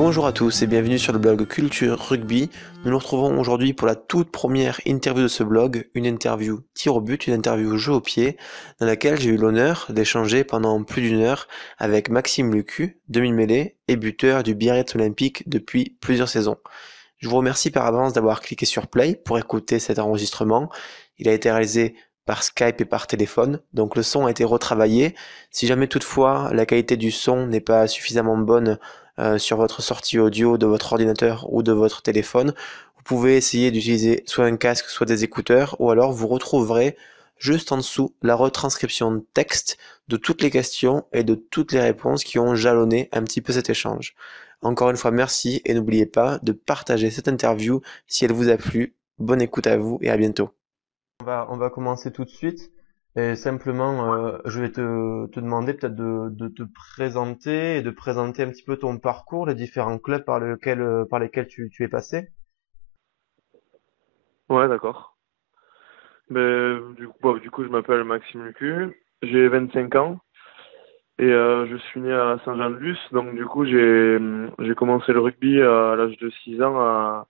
Bonjour à tous et bienvenue sur le blog Culture Rugby. Nous nous retrouvons aujourd'hui pour la toute première interview de ce blog, une interview tir au but, une interview jeu au pied, dans laquelle j'ai eu l'honneur d'échanger pendant plus d'une heure avec Maxime Lucu, demi-mêlée et buteur du Biarritz Olympique depuis plusieurs saisons. Je vous remercie par avance d'avoir cliqué sur Play pour écouter cet enregistrement. Il a été réalisé par Skype et par téléphone, donc le son a été retravaillé. Si jamais toutefois la qualité du son n'est pas suffisamment bonne sur votre sortie audio de votre ordinateur ou de votre téléphone, vous pouvez essayer d'utiliser soit un casque, soit des écouteurs, ou alors vous retrouverez juste en dessous la retranscription de texte de toutes les questions et de toutes les réponses qui ont jalonné un petit peu cet échange. Encore une fois, merci et n'oubliez pas de partager cette interview si elle vous a plu. Bonne écoute à vous et à bientôt. On va commencer tout de suite. Et simplement, je vais te demander peut-être de te présenter et de présenter un petit peu ton parcours, les différents clubs par lesquels tu es passé. Ouais, d'accord. Du coup, je m'appelle Maxime Lucu, j'ai 25 ans et je suis né à Saint-Jean-de-Luz. Donc, du coup, j'ai commencé le rugby à l'âge de 6 ans à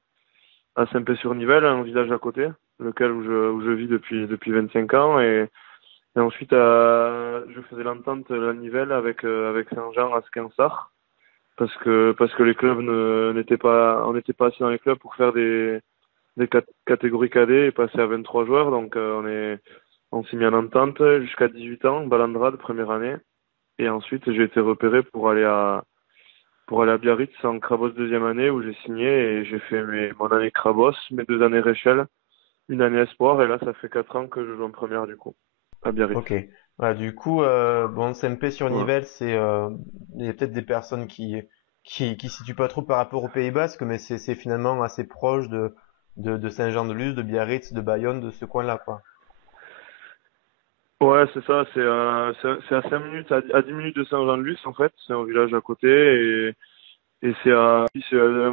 Saint-Pé-sur-Nivelle, un village à côté, lequel où je vis depuis 25 ans. Et ensuite, je faisais l'entente la Nivelle avec Saint-Jean à Squinsard parce que les clubs on n'était pas assez dans les clubs pour faire des catégories cadets et passer à 23 joueurs. Donc, on s'est mis en entente jusqu'à 18 ans, Balandrade, première année. Et ensuite, j'ai été repéré pour aller à Biarritz en Crabos deuxième année où j'ai signé et j'ai fait mon année Crabos, mes 2 années Réchelle, une année Espoir. Et là, ça fait 4 ans que je joue en première, du coup, à Biarritz. Ok. Voilà, du coup, bon, CMP sur Voilà. Nivelles, il y a peut-être des personnes qui situent pas trop par rapport au Pays Basque, mais c'est finalement assez proche de Saint-Jean-de-Luz, de Biarritz, de Bayonne, de ce coin-là, quoi. Ouais, c'est ça, c'est à 5 minutes, à 10 minutes de Saint-Jean-de-Luz, en fait. C'est un village à côté et c'est un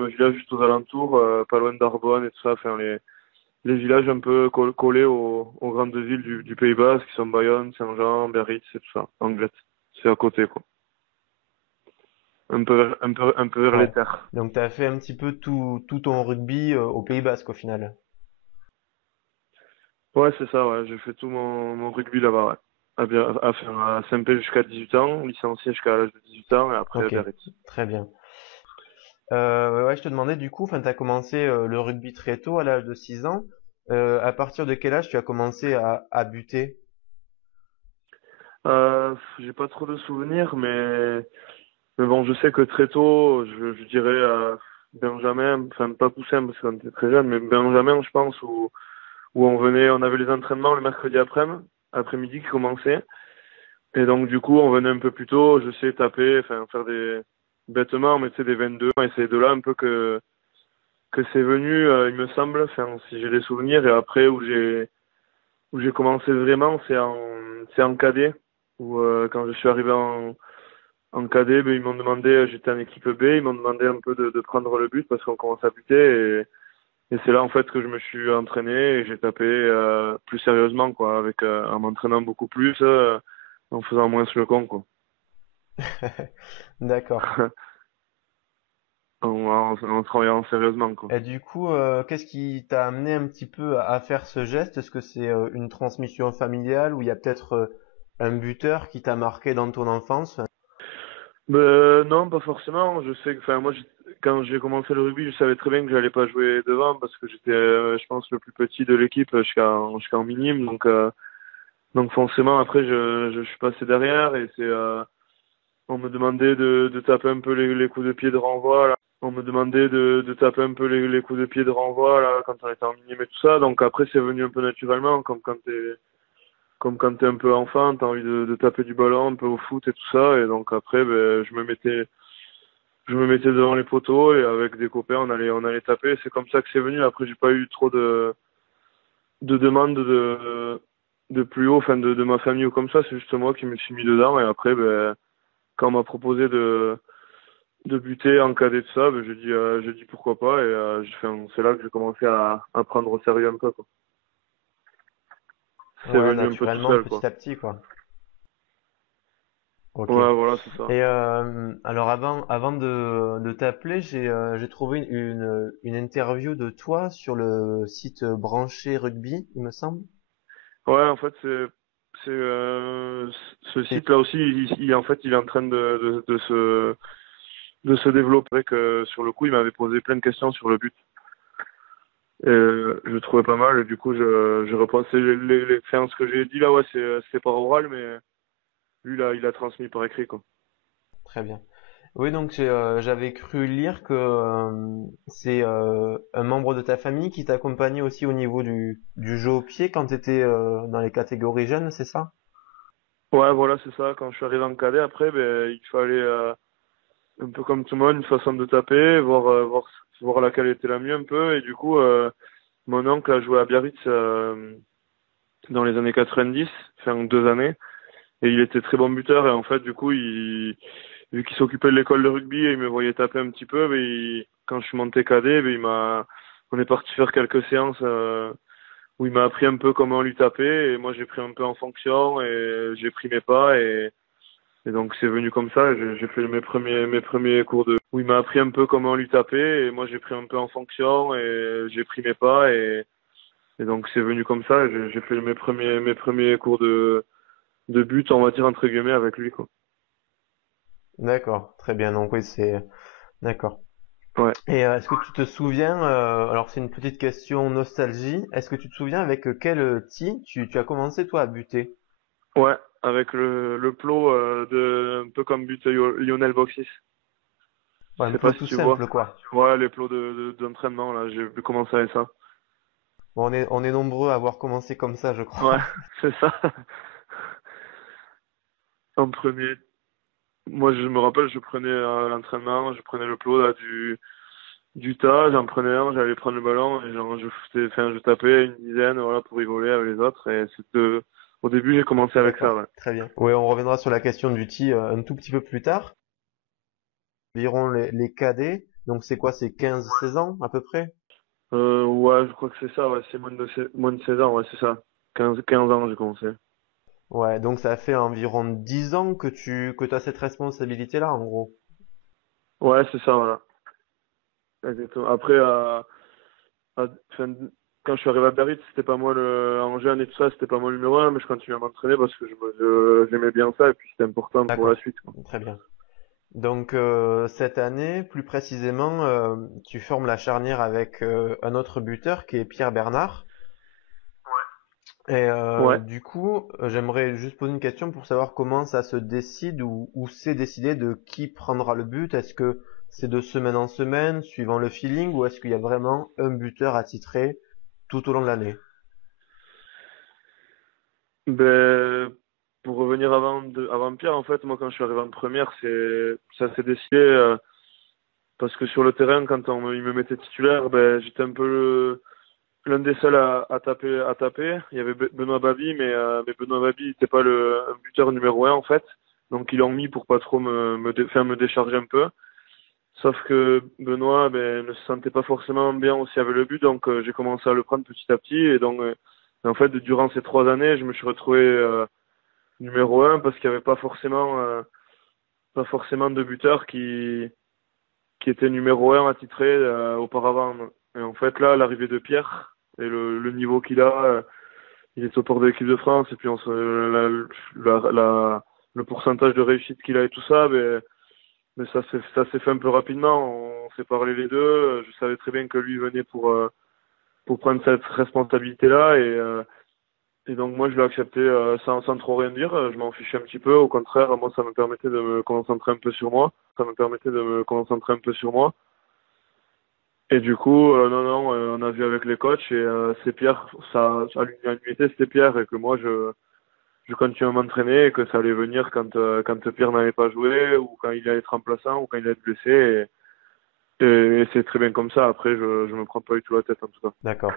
village juste aux alentours, pas loin d'Arbonne et tout ça. Enfin, les villages un peu collés aux grandes villes du Pays Basque, qui sont Bayonne, Saint-Jean, Biarritz et tout ça, Anglet. C'est à côté, quoi. Un peu vers les Ouais. terres. Donc, tu as fait un petit peu tout ton rugby au Pays Basque, au final. Ouais, c'est ça, ouais. J'ai fait tout mon rugby là-bas, ouais. À Saint-Pé jusqu'à 18 ans, licencié jusqu'à l'âge de 18 ans et après à Ok, Biarritz. très bien. Ouais, je te demandais du coup, enfin, tu as commencé le rugby très tôt, à l'âge de 6 ans. À partir de quel âge tu as commencé à buter? J'ai pas trop de souvenirs, mais bon, je sais que très tôt, je dirais Benjamin, enfin pas Poussin parce qu'on était très jeune, mais Benjamin, je pense, où on avait les entraînements le mercredi après-midi qui commençaient. Et donc, du coup, on venait un peu plus tôt, je sais taper, enfin, faire bêtement, mais tu sais, des 22. Et c'est de là un peu que c'est venu, il me semble, enfin, si j'ai des souvenirs. Et après, où j'ai commencé vraiment, c'est en cadet, où, quand je suis arrivé en cadet, ben, ils m'ont demandé, j'étais en équipe B, ils m'ont demandé un peu de prendre le but parce qu'on commençait à buter. Et c'est là, en fait, que je me suis entraîné et j'ai tapé plus sérieusement, quoi, en m'entraînant beaucoup plus, en faisant moins le con, quoi. D'accord. En travaillant sérieusement, quoi. Et du coup, qu'est-ce qui t'a amené un petit peu à faire ce geste? Est-ce que c'est une transmission familiale ou il y a peut-être un buteur qui t'a marqué dans ton enfance? Mais non, pas forcément. Je sais que, enfin, moi, quand j'ai commencé le rugby, je savais très bien que j'allais pas jouer devant parce que j'étais, je pense, le plus petit de l'équipe jusqu'en minime. Donc forcément, après, je suis passé derrière et on me demandait de taper un peu les coups de pied de renvoi, là. On me demandait de taper un peu les coups de pied de renvoi, là, quand on était en minime et tout ça. Donc après, c'est venu un peu naturellement, comme quand t'es un peu enfant, t'as envie de taper du ballon un peu au foot et tout ça. Et donc après, ben, je me mettais devant les poteaux et avec des copains, on allait taper. C'est comme ça que c'est venu. Après, j'ai pas eu trop de demandes de plus haut, enfin de ma famille ou comme ça. C'est juste moi qui me suis mis dedans. Et après, ben, quand on m'a proposé de buter en cadet de ça, ben, j'ai dit pourquoi pas. Et c'est là que j'ai commencé à prendre au sérieux un peu, quoi. C'est Ouais, venu un peu tout naturellement, seul, petit quoi. à petit, quoi. Ok. Ouais, voilà, c'est ça. Alors avant de t'appeler, j'ai trouvé une interview de toi sur le site Branché Rugby, il me semble. Ouais, en fait, c'est ce Et site-là aussi, en fait, il est en train de se développer. Que sur le coup, il m'avait posé plein de questions sur le but. Et je trouvais pas mal. Et du coup, je reprends. C'est enfin, ce que j'ai dit là, ouais, c'est par oral, mais lui, là, il a transmis par écrit, quoi. très bien. Oui, donc j'avais cru lire que c'est un membre de ta famille qui t'accompagnait aussi au niveau du jeu au pied quand tu étais dans les catégories jeunes, c'est ça? Ouais, voilà, c'est ça. Quand je suis arrivé en cadet, après, ben, il fallait, un peu comme tout le monde, une façon de taper, voir laquelle était la mieux un peu. Et du coup, mon oncle a joué à Biarritz dans les années 90, enfin 2 années, et il était très bon buteur. Et en fait, du coup, vu qu'il s'occupait de l'école de rugby et il me voyait taper un petit peu, ben, quand je suis monté cadet, ben, on est parti faire quelques séances où il m'a appris un peu comment lui taper. Et moi, j'ai pris un peu en fonction et j'ai pris mes pas. Et donc c'est venu comme ça. J'ai fait mes premiers cours de où il m'a appris un peu comment lui taper et moi j'ai pris un peu en fonction et j'ai pris mes pas et donc c'est venu comme ça. J'ai fait mes premiers cours de but, on va dire entre guillemets, avec lui, quoi. D'accord, très bien. Donc oui, c'est d'accord. Ouais, Et est-ce que tu te souviens, alors c'est une petite question nostalgie, est-ce que tu te souviens avec quel tee tu as commencé toi à buter? ouais, avec le plot un peu comme but Lionel Boxis. Ouais, Je un sais pas plot si tout tu vois. simple quoi. Ouais, les plots d'entraînement là, j'ai commencé avec ça. Bon, on est nombreux à avoir commencé comme ça, je Ouais, crois. c'est ça. En premier. Moi, je me rappelle, je prenais l'entraînement, je prenais le plot là, du tas, j'en prenais un, j'allais prendre le ballon et genre, enfin, je tapais une dizaine, voilà, pour rigoler avec les autres. Et au début, j'ai commencé avec ça, D'accord, ouais. très bien. Ouais, on reviendra sur la question du tee un tout petit peu plus tard. Environ les cadets, donc c'est quoi, c'est 15-16 ans à peu près? Ouais, je crois que c'est ça, ouais, c'est moins de 16 ans, ouais, c'est ça. 15 ans, j'ai commencé. Ouais, donc ça fait environ 10 ans que tu as cette responsabilité-là en gros. Ouais, c'est ça, voilà. Exactement. Après, enfin, quand je suis arrivé à Biarritz, c'était pas moi en jeune et tout ça, c'était pas moi le numéro un, mais je continuais à m'entraîner parce que j'aimais bien ça et puis c'était important pour la D'accord, suite, quoi. très bien. Donc cette année, plus précisément, tu formes la charnière avec un autre buteur qui est Pierre Bernard. Et Ouais. du coup, j'aimerais juste poser une question pour savoir comment ça se décide ou c'est décidé de qui prendra le but. Est-ce que c'est de semaine en semaine, suivant le feeling, ou est-ce qu'il y a vraiment un buteur attitré tout au long de l'année? Ben, pour revenir avant Pierre, en fait, moi, quand je suis arrivé en première, ça s'est décidé parce que sur le terrain, quand il me mettait titulaire, ben, j'étais un peu l'un des seuls à taper. Il y avait Benoît Babi, mais Benoît Babi n'était pas un buteur numéro un, en fait. Donc, ils l'ont mis pour pas trop faire me décharger un peu. Sauf que Benoît, ben, ne se sentait pas forcément bien aussi avec le but, donc j'ai commencé à le prendre petit à petit. Et donc, en fait, durant ces 3 années, je me suis retrouvé numéro un parce qu'il n'y avait pas forcément de buteur qui était numéro un attitré auparavant. Et en fait, là, l'arrivée de Pierre et le niveau qu'il a, il est au port de l'équipe de France et puis le pourcentage de réussite qu'il a et tout ça, mais ça s'est fait un peu rapidement. On s'est parlé les deux. Je savais très bien que lui venait pour prendre cette responsabilité-là et donc moi je l'ai accepté sans trop rien dire. Je m'en fichais un petit peu. Au contraire, moi ça me permettait de me concentrer un peu sur moi. Ça me permettait de me concentrer un peu sur moi. Et du coup, non, non, on a vu avec les coachs et c'est Pierre, ça, à l'unanimité c'était Pierre et que moi je continue à m'entraîner et que ça allait venir quand Pierre n'allait pas jouer ou quand il allait être remplaçant ou quand il allait être blessé. Et c'est très bien comme ça. Après, je me prends pas du tout la tête en tout cas. D'accord.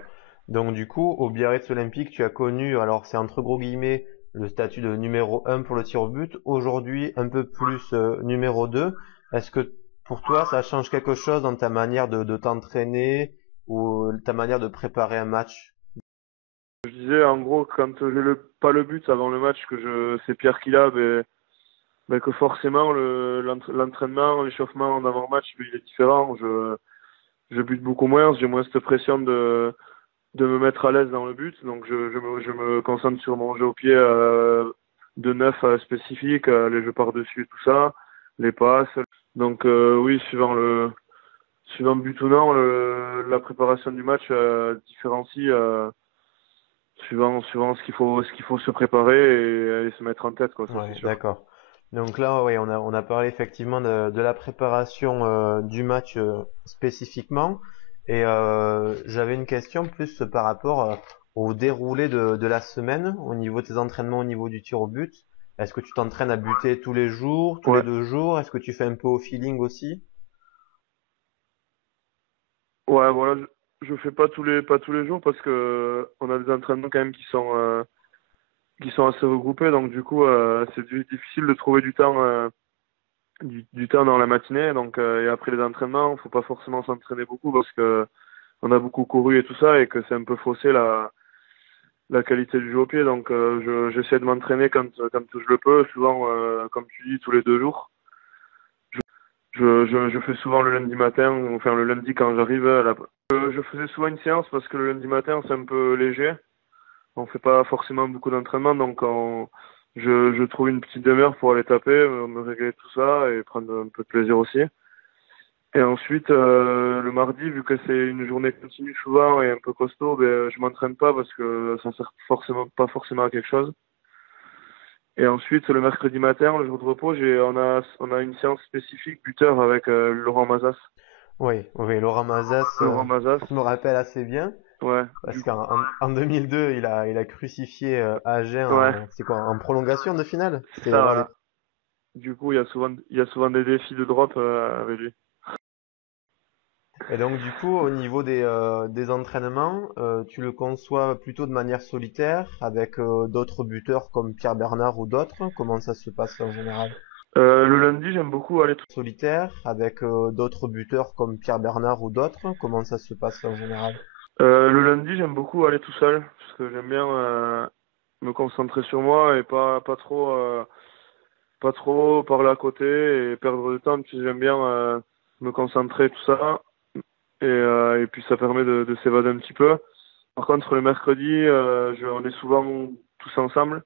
Donc du coup, au Biarritz Olympique, tu as connu, alors c'est entre gros guillemets, le statut de numéro un pour le tir au but. Aujourd'hui, un peu plus numéro 2. Est-ce que pour toi, ça change quelque chose dans ta manière de t'entraîner ou ta manière de préparer un match? Je disais en gros quand j'ai pas le but avant le match c'est Pierre qui l'a, ben, que forcément l'entraînement, l'échauffement en avant-match, il est différent. Je bute beaucoup moins, j'ai moins cette pression de me mettre à l'aise dans le but. Donc je me concentre sur mon jeu au pied de neuf spécifique, les jeux par-dessus et tout ça, les passes. Donc oui, suivant le but ou non, la préparation du match différencie suivant ce qu'il faut se préparer et se mettre en tête, quoi, ça c'est Ouais, sûr. d'accord. Donc là, ouais, on a parlé effectivement de la préparation du match spécifiquement. Et j'avais une question plus par rapport au déroulé de la semaine, au niveau de tes entraînements, au niveau du tir au but. Est-ce que tu t'entraînes à buter tous les jours, tous les Ouais. 2 jours? Est-ce que tu fais un peu au feeling aussi? Ouais, voilà, je fais pas tous les jours parce que on a des entraînements quand même qui sont assez regroupés, donc du coup difficile de trouver du temps du temps dans la matinée, donc et après les entraînements, faut pas forcément s'entraîner beaucoup parce que on a beaucoup couru et tout ça et que c'est un peu faussé la qualité du jeu au pied, donc j'essaie de m'entraîner quand je le peux, souvent comme tu dis tous les 2 jours. Je fais souvent le lundi matin, enfin le lundi quand j'arrive là. Je faisais souvent une séance parce que le lundi matin c'est un peu léger. On fait pas forcément beaucoup d'entraînement, donc je trouve une petite demi-heure pour aller taper, me régler tout ça et prendre un peu de plaisir aussi. Et ensuite, le mardi, vu que c'est une journée continue souvent et un peu costaud, ben, je m'entraîne pas parce que ça sert pas forcément à quelque chose. Et ensuite, le mercredi matin, le jour de repos, on a une séance spécifique buteur avec Laurent Mazas. Oui, oui, Laurent Mazas, Laurent Mazas, je me rappelle assez bien. ouais, Parce qu'en 2002, il a crucifié Agen ouais, c'est quoi, en prolongation de finale? c'est C'était ça, lors des. voilà. Du coup, il y a souvent des défis de drop avec lui. Et donc, du coup, au niveau des entraînements, tu le conçois plutôt de manière solitaire, avec d'autres buteurs comme Pierre Bernard ou d'autres? Comment ça se passe en général? Le lundi, j'aime beaucoup aller tout. Solitaire, avec d'autres buteurs comme Pierre Bernard ou d'autres? Comment ça se passe en général? Le lundi, j'aime beaucoup aller tout seul parce que j'aime bien me concentrer sur moi et pas trop parler à côté et perdre du temps. Puis j'aime bien me concentrer tout ça et puis ça permet de s'évader un petit peu. Par contre, le mercredi, on est souvent tous ensemble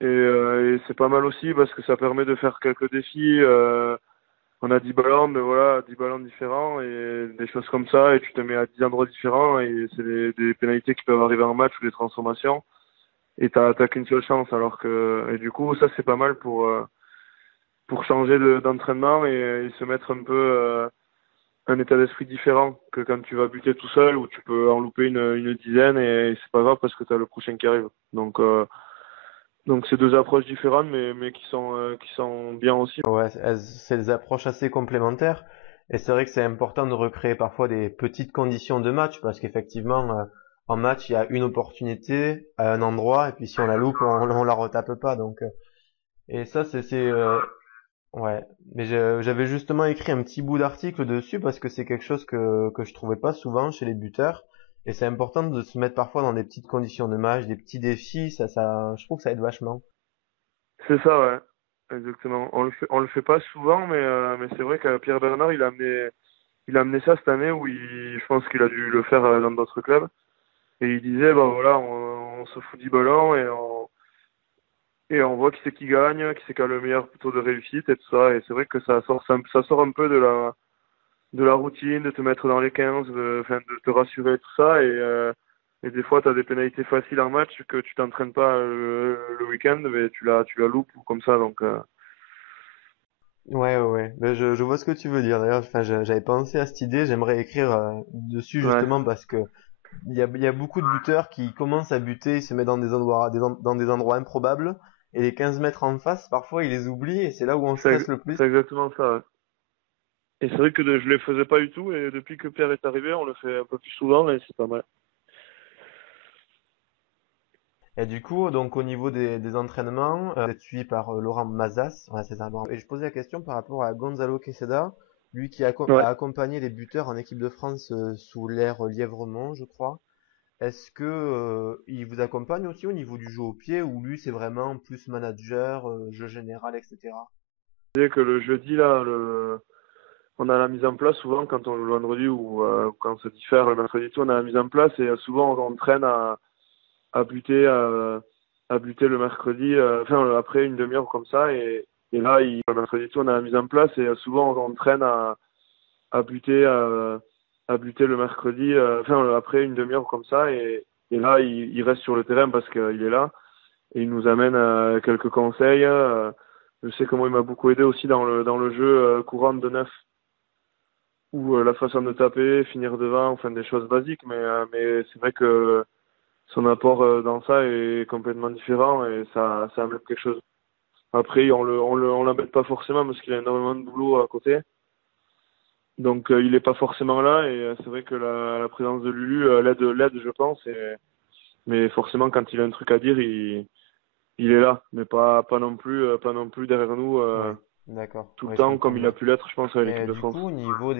et c'est pas mal aussi parce que ça permet de faire quelques défis. On a 10 ballons, mais voilà, 10 ballons différents et des choses comme ça, et tu te mets à 10 endroits différents, et c'est des pénalités qui peuvent arriver en match ou des transformations, et t'as qu'une seule chance, alors que, et du coup, ça c'est pas mal pour changer d'entraînement et se mettre un peu un état d'esprit différent que quand tu vas buter tout seul, où tu peux en louper une dizaine, et c'est pas grave parce que t'as le prochain qui arrive. Donc c'est deux approches différentes, mais qui sont bien aussi. Ouais, c'est des approches assez complémentaires. Et c'est vrai que c'est important de recréer parfois des petites conditions de match parce qu'effectivement, en match, il y a une opportunité à un endroit et puis si on la loupe, on la retape pas. Donc, et ça, ouais. Mais j'avais justement écrit un petit bout d'article dessus parce que c'est quelque chose que je trouvais pas souvent chez les buteurs. Et c'est important de se mettre parfois dans des petites conditions de match, des petits défis. Je trouve que ça aide vachement. C'est ça, ouais. Exactement. On le fait pas souvent, mais c'est vrai que Pierre Bernard, il a amené ça cette année où je pense qu'il a dû le faire dans d'autres clubs. Et il disait, bah voilà, on se fout 10 ballons et on voit qui c'est qui gagne, qui c'est qui a le meilleur taux de réussite et tout ça. Et c'est vrai que ça sort un peu de la routine, de te mettre dans les 15, enfin, de te rassurer et tout ça. Et des fois, tu as des pénalités faciles en match que tu t'entraînes pas le week-end, mais tu la loupes ou comme ça. Donc, Ouais, ouais, ouais. Mais je vois ce que tu veux dire. D'ailleurs, enfin, j'avais pensé à cette idée. J'aimerais écrire dessus ouais. justement parce que il y a beaucoup de buteurs qui commencent à buter, ils se mettent dans des endroits, dans des endroits improbables et les 15 mètres en face, parfois ils les oublient et c'est là où on stresse le plus. C'est exactement ça. Ouais. Et c'est vrai que je les faisais pas du tout, et depuis que Pierre est arrivé, on le fait un peu plus souvent, et c'est pas mal. Et du coup, donc au niveau des entraînements, vous êtes suivi par Laurent Mazas, ouais, c'est ça. Et je posais la question par rapport à Gonzalo Quesada, lui qui a Ouais. accompagné les buteurs en équipe de France sous l'ère Lièvremont, je crois. est-ce que il vous accompagne aussi au niveau du jeu au pied ou lui c'est vraiment plus manager, jeu général, etc. C'est que le jeudi, là, on a la mise en place souvent quand on joue le vendredi ou quand on se diffère le mercredi, tout, on a la mise en place et souvent on traîne à buter, à buter le mercredi, enfin après une demi-heure comme ça. Et là, le mercredi, tout, on a la mise en place et souvent on traîne à buter, à buter le mercredi, enfin après une demi-heure comme ça. Et là, il reste sur le terrain parce qu'il est là et il nous amène quelques conseils. Je sais comment il m'a beaucoup aidé aussi dans le jeu courant de neuf ou la façon de taper, finir devant, enfin des choses basiques, mais c'est vrai que son apport dans ça est complètement différent et ça amène quelque chose. Après, on l'embête pas forcément parce qu'il a énormément de boulot à côté. Donc il est pas forcément là et c'est vrai que la présence de Lulu l'aide, je pense. Mais forcément, quand il a un truc à dire, il est là, mais pas non plus derrière nous Oui, d'accord. tout le Oui, je temps comprends comme il a bien. pu l'être, je pense, à l'équipe Et de du France. coup, au niveau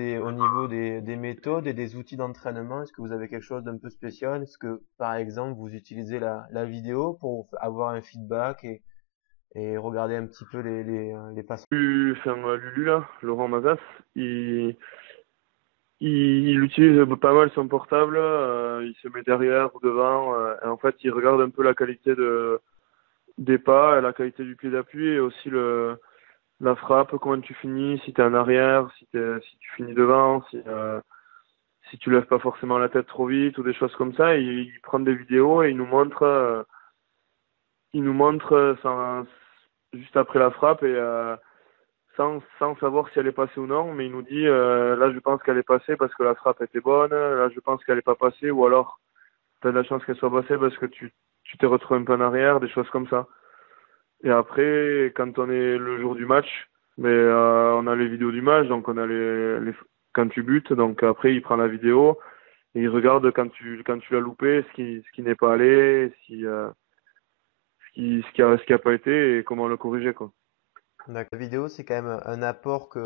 des méthodes et des outils d'entraînement, est-ce que vous avez quelque chose d'un peu spécial? Est-ce que, par exemple, vous utilisez la vidéo pour avoir un feedback et regarder un petit peu les passes? Enfin, Lulu là, Laurent Mazas, il, il utilise pas mal son portable, il se met derrière ou devant, et en fait il regarde un peu la qualité des pas, la qualité du pied d'appui et aussi la frappe, comment tu finis, si t'es en arrière, si tu finis devant, si tu lèves pas forcément la tête trop vite ou des choses comme ça. Il prend des vidéos et il nous montre juste après la frappe et sans savoir si elle est passée ou non, mais il nous dit là je pense qu'elle est passée parce que la frappe était bonne, là je pense qu'elle est pas passée, ou alors tu as de la chance qu'elle soit passée parce que tu t'es retrouvé un peu en arrière, des choses comme ça. Et après, quand on est le jour du match, mais on a les vidéos du match, donc on a quand tu butes, donc après il prend la vidéo et il regarde quand tu l'as loupé, ce qui n'est pas allé, ce qui a pas été et comment le corriger, quoi. La vidéo, c'est quand même un apport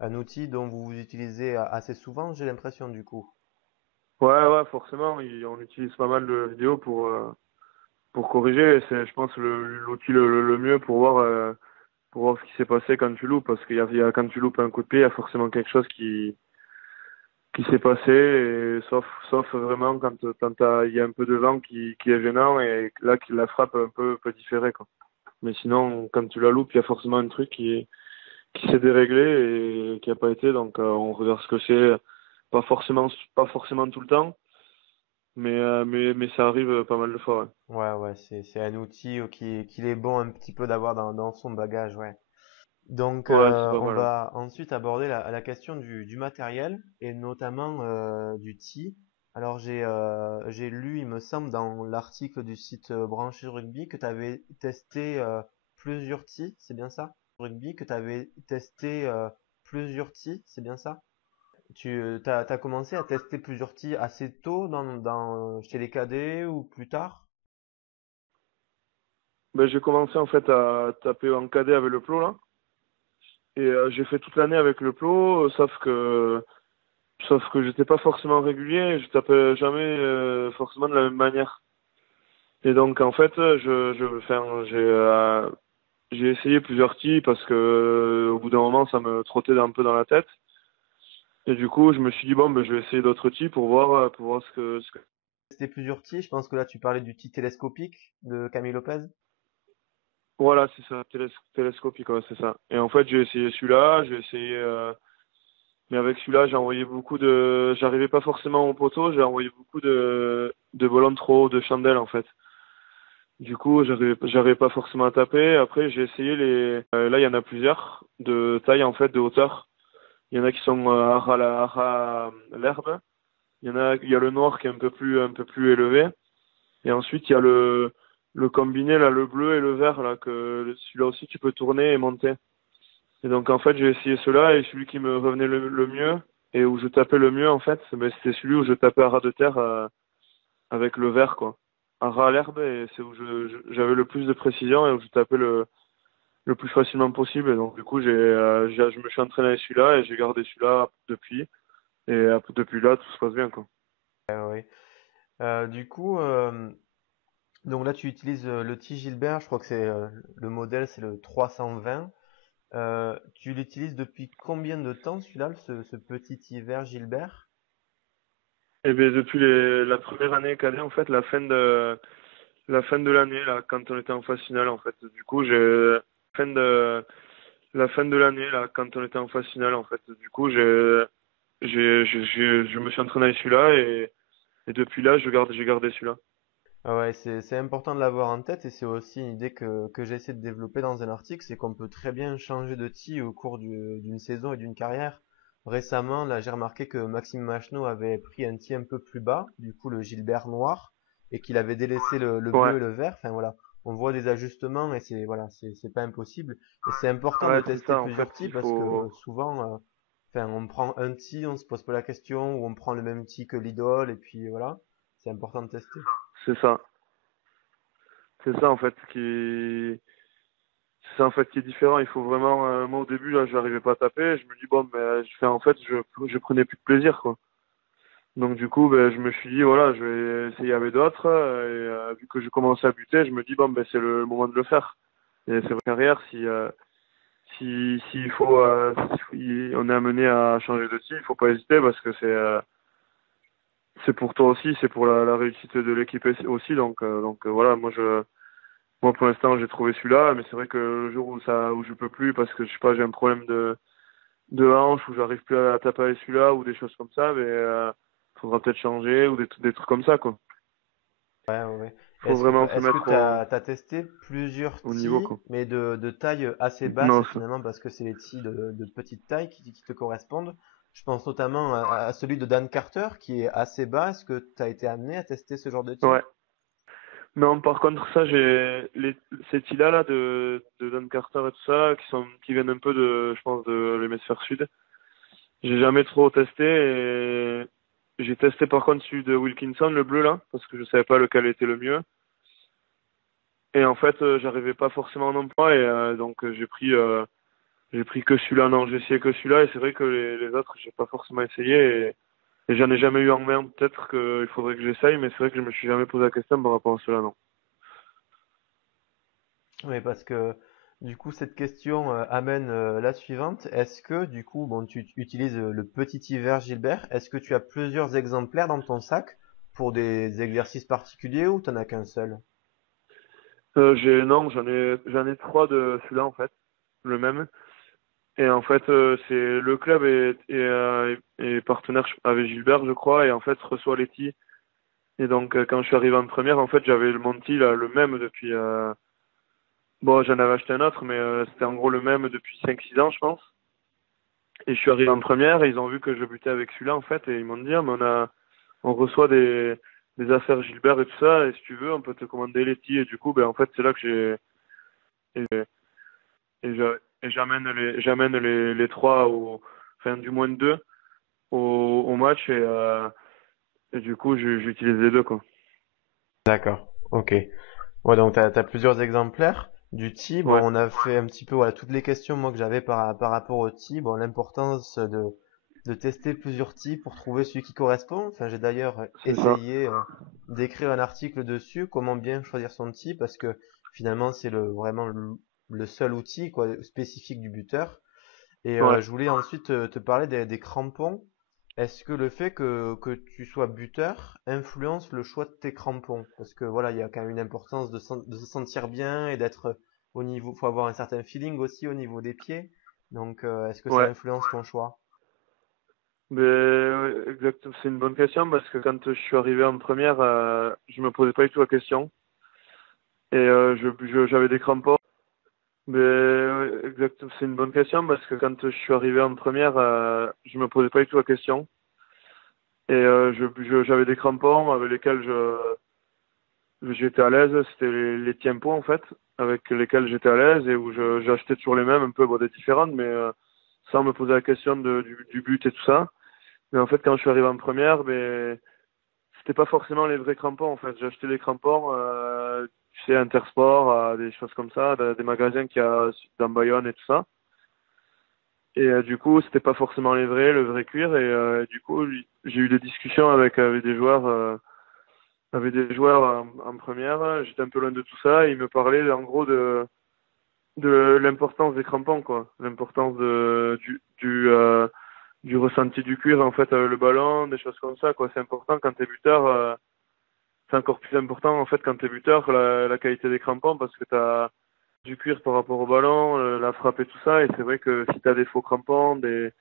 un outil dont vous utilisez assez souvent, j'ai l'impression, du coup. Ouais, forcément, on utilise pas mal de vidéos pour corriger. Et c'est, je pense, l'outil le mieux pour voir ce qui s'est passé quand tu loupes. Parce quand tu loupes un coup de pied, il y a forcément quelque chose qui s'est passé. Et sauf vraiment quand il y a un peu de vent qui est gênant et là, la frappe un peu peut différer, quoi. Mais sinon, quand tu la loupes, il y a forcément un truc qui s'est déréglé et qui n'a pas été. Donc, on regarde ce que c'est. Pas forcément tout le temps. Mais ça arrive pas mal de fois, ouais. Ouais, ouais, c'est un outil qu'il est bon un petit peu d'avoir dans son bagage, ouais. Donc, Ouais, c'est pas on mal, ouais. va ensuite aborder la question du matériel et notamment du TI. Alors, j'ai lu, il me semble, dans l'article du site Branché Rugby que tu avais testé plusieurs TI, c'est bien ça? Rugby, que tu avais testé plusieurs TI, c'est bien ça? T'as commencé à tester plusieurs TI assez tôt chez les cadets ou plus tard? Ben, j'ai commencé en fait à taper en cadet avec le plot là. Et j'ai fait toute l'année avec le plot, sauf que j'étais pas forcément régulier, je tapais jamais forcément de la même manière. Et donc en fait, enfin, j'ai essayé plusieurs tirs parce que au bout d'un moment, ça me trottait un peu dans la tête. Et du coup, je me suis dit bon, ben, je vais essayer d'autres tirs pour voir ce que. Testé plusieurs TI, je pense que là tu parlais du TI télescopique de Camille Lopez. Voilà, c'est ça, télescopique, ouais, c'est ça. Et en fait, j'ai essayé celui-là, j'ai essayé. Mais avec celui-là, j'arrivais pas forcément au poteau, j'ai envoyé beaucoup de volants trop hauts, de chandelles en fait. Du coup, j'arrivais pas forcément à taper. Après, j'ai essayé là, il y en a plusieurs de taille en fait, de hauteur. Il y en a qui sont à l'herbe. Il y a le noir qui est un peu plus élevé. Et ensuite, il y a le combiné là, le bleu et le vert là, que celui-là aussi tu peux tourner et monter. Et donc en fait, j'ai essayé cela et celui qui me revenait le mieux et où je tapais le mieux en fait, ben, c'était celui où je tapais à ras de terre avec le vert quoi. À ras à l'herbe et c'est où j'avais le plus de précision et où je tapais le plus facilement possible. Et donc du coup, je me suis entraîné avec celui-là et j'ai gardé celui-là depuis. Et depuis là, tout se passe bien quoi. Oui. Du coup, donc là, tu utilises le T Gilbert, je crois que c'est le modèle, c'est le 320. Tu l'utilises depuis combien de temps celui-là, ce petit tee vert Gilbert? Et bien depuis la première année cadet, en fait, la fin de l'année, là, quand on était en phase finale, en fait. Du coup, fin de, la fin de l'année, là, quand on était en phase finale, en fait. Du coup, je me suis entraîné avec celui-là et depuis là, j'ai gardé celui-là. Ah ouais, c'est important de l'avoir en tête et c'est aussi une idée que j'essaie de développer dans un article, c'est qu'on peut très bien changer de tee au cours d'une saison et d'une carrière. Récemment, là, j'ai remarqué que Maxime Machneau avait pris un tee un peu plus bas, du coup le Gilbert noir, et qu'il avait délaissé le Ouais, bleu et le vert. Enfin voilà, on voit des ajustements et c'est voilà, c'est pas impossible. Et c'est important de ouais, c'est tester ça. En fait, plusieurs tees il parce que faut, souvent, enfin, on prend un tee, on se pose pas la question, ou on prend le même tee que l'idole et puis voilà, c'est important de tester. c'est ça. C'est ça, en fait, c'est ça, en fait, qui est différent. Il faut vraiment, moi, au début, là, j'arrivais pas à taper. Je me dis, bon, mais je fais, en fait, je prenais plus de plaisir, quoi. Donc, du coup, ben, je me suis dit, voilà, je vais essayer avec d'autres. Et vu que je commençais à buter, je me dis, bon, ben, c'est le moment de le faire. Et c'est vrai qu'arrière, s'il faut, si on est amené à changer de style, il faut pas hésiter parce que c'est pour toi aussi, c'est pour la réussite de l'équipe aussi. Donc, voilà, moi, pour l'instant, j'ai trouvé celui-là, mais c'est vrai que le jour où je peux plus parce que, je sais pas, j'ai un problème de hanche ou j'arrive plus à taper avec celui-là ou des choses comme ça, mais, faudra peut-être changer ou des trucs comme ça, quoi. Ouais, ouais, ouais. Faut vraiment se Est-ce que mettre t'as testé plusieurs au niveau, tis, quoi. mais de taille assez basse Non, finalement, parce que c'est les tis de petite taille qui te correspondent. Je pense notamment à celui de Dan Carter qui est assez bas. Est-ce que t'as été amené à tester ce genre de tis? ouais. Non, par contre, ça, ces tis-là, là, de Don Carter et tout ça, qui viennent un peu je pense, de l'hémisphère sud. J'ai jamais trop testé et j'ai testé par contre celui de Wilkinson, le bleu, là, parce que je savais pas lequel était le mieux. Et en fait, j'arrivais pas forcément en emploi et donc j'ai pris que celui-là. Non, j'ai essayé que celui-là et c'est vrai que les autres, j'ai pas forcément essayé et j'en ai jamais eu en main. Peut-être qu'il faudrait que j'essaye, mais c'est vrai que je me suis jamais posé la question par rapport à cela, non. Oui, parce que du coup, cette question amène la suivante. Est-ce que du coup, bon, tu utilises le petit hiver Gilbert, est-ce que tu as plusieurs exemplaires dans ton sac pour des exercices particuliers ou t'en as qu'un seul? Non, j'en ai trois de celui-là en fait, le même. Et en fait, c'est le club est partenaire avec Gilbert, je crois, et en fait reçoit les tis. Et donc quand je suis arrivé en première, en fait, j'avais le Monty là, le même depuis. Bon, j'en avais acheté un autre, mais c'était en gros le même depuis 5 6 ans, je pense. Et je suis arrivé en première et ils ont vu que je butais avec celui-là en fait, et ils m'ont dit, ah, mais on reçoit des affaires Gilbert et tout ça, et si tu veux, on peut te commander les tis. Et du coup, ben en fait, c'est là que et, j'amène les trois enfin du moins deux au match et du coup j'utilise les deux quoi. D'accord, ok. Ouais, donc t'as plusieurs exemplaires du tee. Bon, Ouais, on a fait un petit peu voilà toutes les questions moi que j'avais par rapport au tee. Bon, l'importance de tester plusieurs tees pour trouver celui qui correspond. Enfin, j'ai d'ailleurs c'est ça. essayé d'écrire un article dessus, comment bien choisir son tee, parce que finalement c'est vraiment le seul outil quoi spécifique du buteur. Et Ouais, je voulais ensuite te parler des crampons. Est-ce que le fait que tu sois buteur influence le choix de tes crampons? Parce que voilà, il y a quand même une importance de se sentir bien et d'être au niveau, faut avoir un certain feeling aussi au niveau des pieds. Donc, est-ce que ça ouais. influence ton choix? Mais exactement, c'est une bonne question parce que quand je suis arrivé en première, je me posais pas du tout la question et j'avais des crampons. Mais exactement, c'est une bonne question parce que quand je suis arrivé en première, je me posais pas du tout la question et j'avais des crampons avec lesquels j'étais à l'aise, c'était les Tiempo en fait, avec lesquels j'étais à l'aise et où j'achetais toujours les mêmes, un peu bon, des différentes, mais sans me poser la question du but et tout ça. Mais en fait, quand je suis arrivé en première, ben, c'était pas forcément les vrais crampons en fait. J'ai acheté des crampons, tu sais, Intersport, des choses comme ça, des magasins qu'il y a dans Bayonne et tout ça. Et du coup, c'était pas forcément les vrais, le vrai cuir. Et du coup, j'ai eu des discussions avec des joueurs. avait des joueurs en première. J'étais un peu loin de tout ça. Et il me parlait en gros de l'importance des crampons, quoi. L'importance du ressenti du cuir, en fait, le ballon, des choses comme ça, quoi. C'est important quand t'es buteur. C'est encore plus important, en fait, quand t'es buteur, la qualité des crampons, parce que t'as du cuir par rapport au ballon, la frappe et tout ça. Et c'est vrai que si t'as des faux crampons, des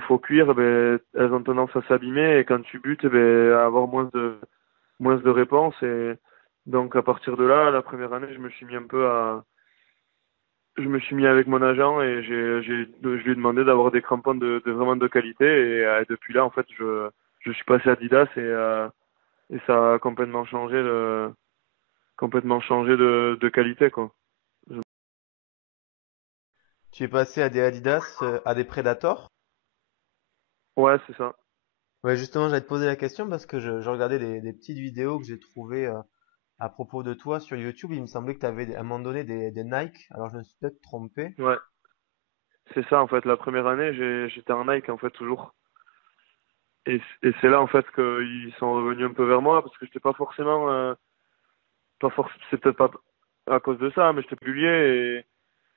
faux cuirs, ben, elles ont tendance à s'abîmer. Et quand tu butes, ben, à avoir moins de réponses. Et donc, à partir de là, la première année, je me suis mis avec mon agent et je lui ai demandé d'avoir des crampons de vraiment de qualité. Et depuis là, en fait, je suis passé à Adidas et ça a complètement changé de qualité, quoi. Je- Tu es passé à des Adidas, à des Predator? Ouais, c'est ça. Ouais, justement, j'allais te poser la question parce que je regardais des petites vidéos que j'ai trouvées à propos de toi sur YouTube. Il me semblait que tu avais à un moment donné des Nike. Alors, je me suis peut-être trompé. Ouais, c'est ça, en fait. La première année, j'étais en Nike, en fait, toujours. Et c'est là, en fait, qu'ils sont revenus un peu vers moi parce que j'étais pas forcément, c'est peut-être pas à cause de ça, mais j'étais plus lié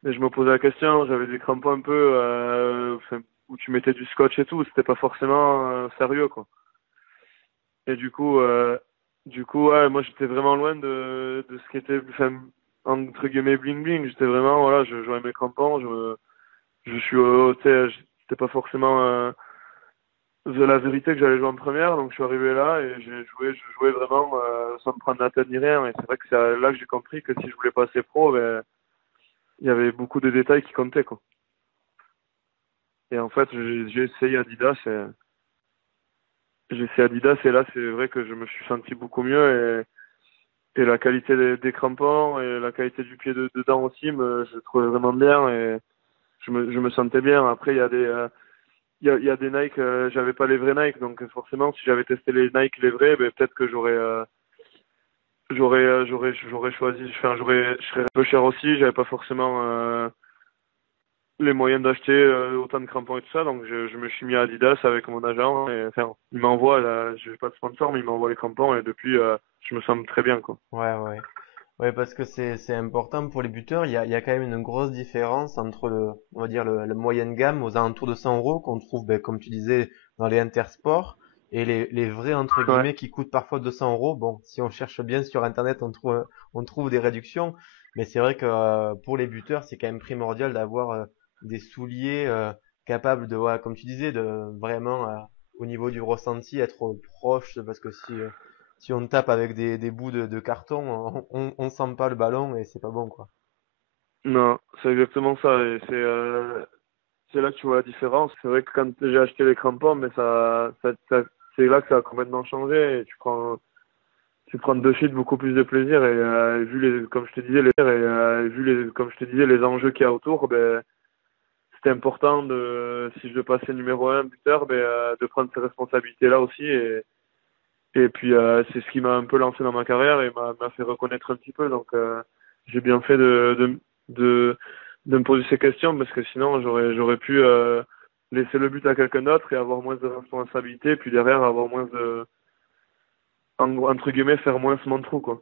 et je me posais la question. J'avais des crampons un peu, enfin, où tu mettais du scotch et tout. C'était pas forcément sérieux, quoi. Et du coup, ouais, moi, j'étais vraiment loin de ce qui était, enfin, entre guillemets, bling bling. J'étais vraiment, voilà, je jouais mes crampons, je suis, tu sais, c'était pas forcément de la vérité que j'allais jouer en première, donc je suis arrivé là et je jouais vraiment sans me prendre la tête ni rien. Et c'est vrai que c'est là que j'ai compris que si je voulais passer pro, ben, il y avait beaucoup de détails qui comptaient, quoi. Et en fait, j'ai essayé Adidas et là, c'est vrai que je me suis senti beaucoup mieux et la qualité des crampons et la qualité du pied dedans aussi, je le trouvais vraiment bien et je me sentais bien. Après, il y a des Nike, j'avais pas les vrais Nike, donc forcément, si j'avais testé les Nike, les vrais, ben, peut-être que j'aurais choisi, enfin, je serais un peu cher aussi, j'avais pas forcément les moyens d'acheter autant de crampons et tout ça, donc je me suis mis à Adidas avec mon agent et enfin, il m'envoie, là, j'ai pas de sponsor, mais il m'envoie les crampons et depuis, je me sens très bien, quoi. Ouais, ouais. Ouais, parce que c'est important pour les buteurs. Il y a quand même une grosse différence entre on va dire le moyenne gamme aux alentours de 100 euros qu'on trouve, ben, comme tu disais, dans les Intersports et les vrais entre Ouais, guillemets qui coûtent parfois 200 euros. Bon, si on cherche bien sur Internet, on trouve des réductions. Mais c'est vrai que pour les buteurs, c'est quand même primordial d'avoir des souliers capables de, ouais, comme tu disais, de vraiment au niveau du ressenti être proche, parce que si on tape avec des bouts de carton, on sent pas le ballon et c'est pas bon, quoi. non, c'est exactement ça et c'est là que tu vois la différence. C'est vrai que quand j'ai acheté les crampons, mais c'est là que ça a complètement changé et tu prends de suite beaucoup plus de plaisir et comme je te disais, comme je te disais, les enjeux qu'il y a autour, ben, c'était important si je veux passer numéro un buteur, ben, de prendre ces responsabilités-là aussi et puis, c'est ce qui m'a un peu lancé dans ma carrière et m'a fait reconnaître un petit peu. Donc, j'ai bien fait de, de me poser ces questions parce que sinon, j'aurais pu laisser le but à quelqu'un d'autre et avoir moins de responsabilités, puis derrière, avoir entre guillemets, faire moins mon trou, quoi.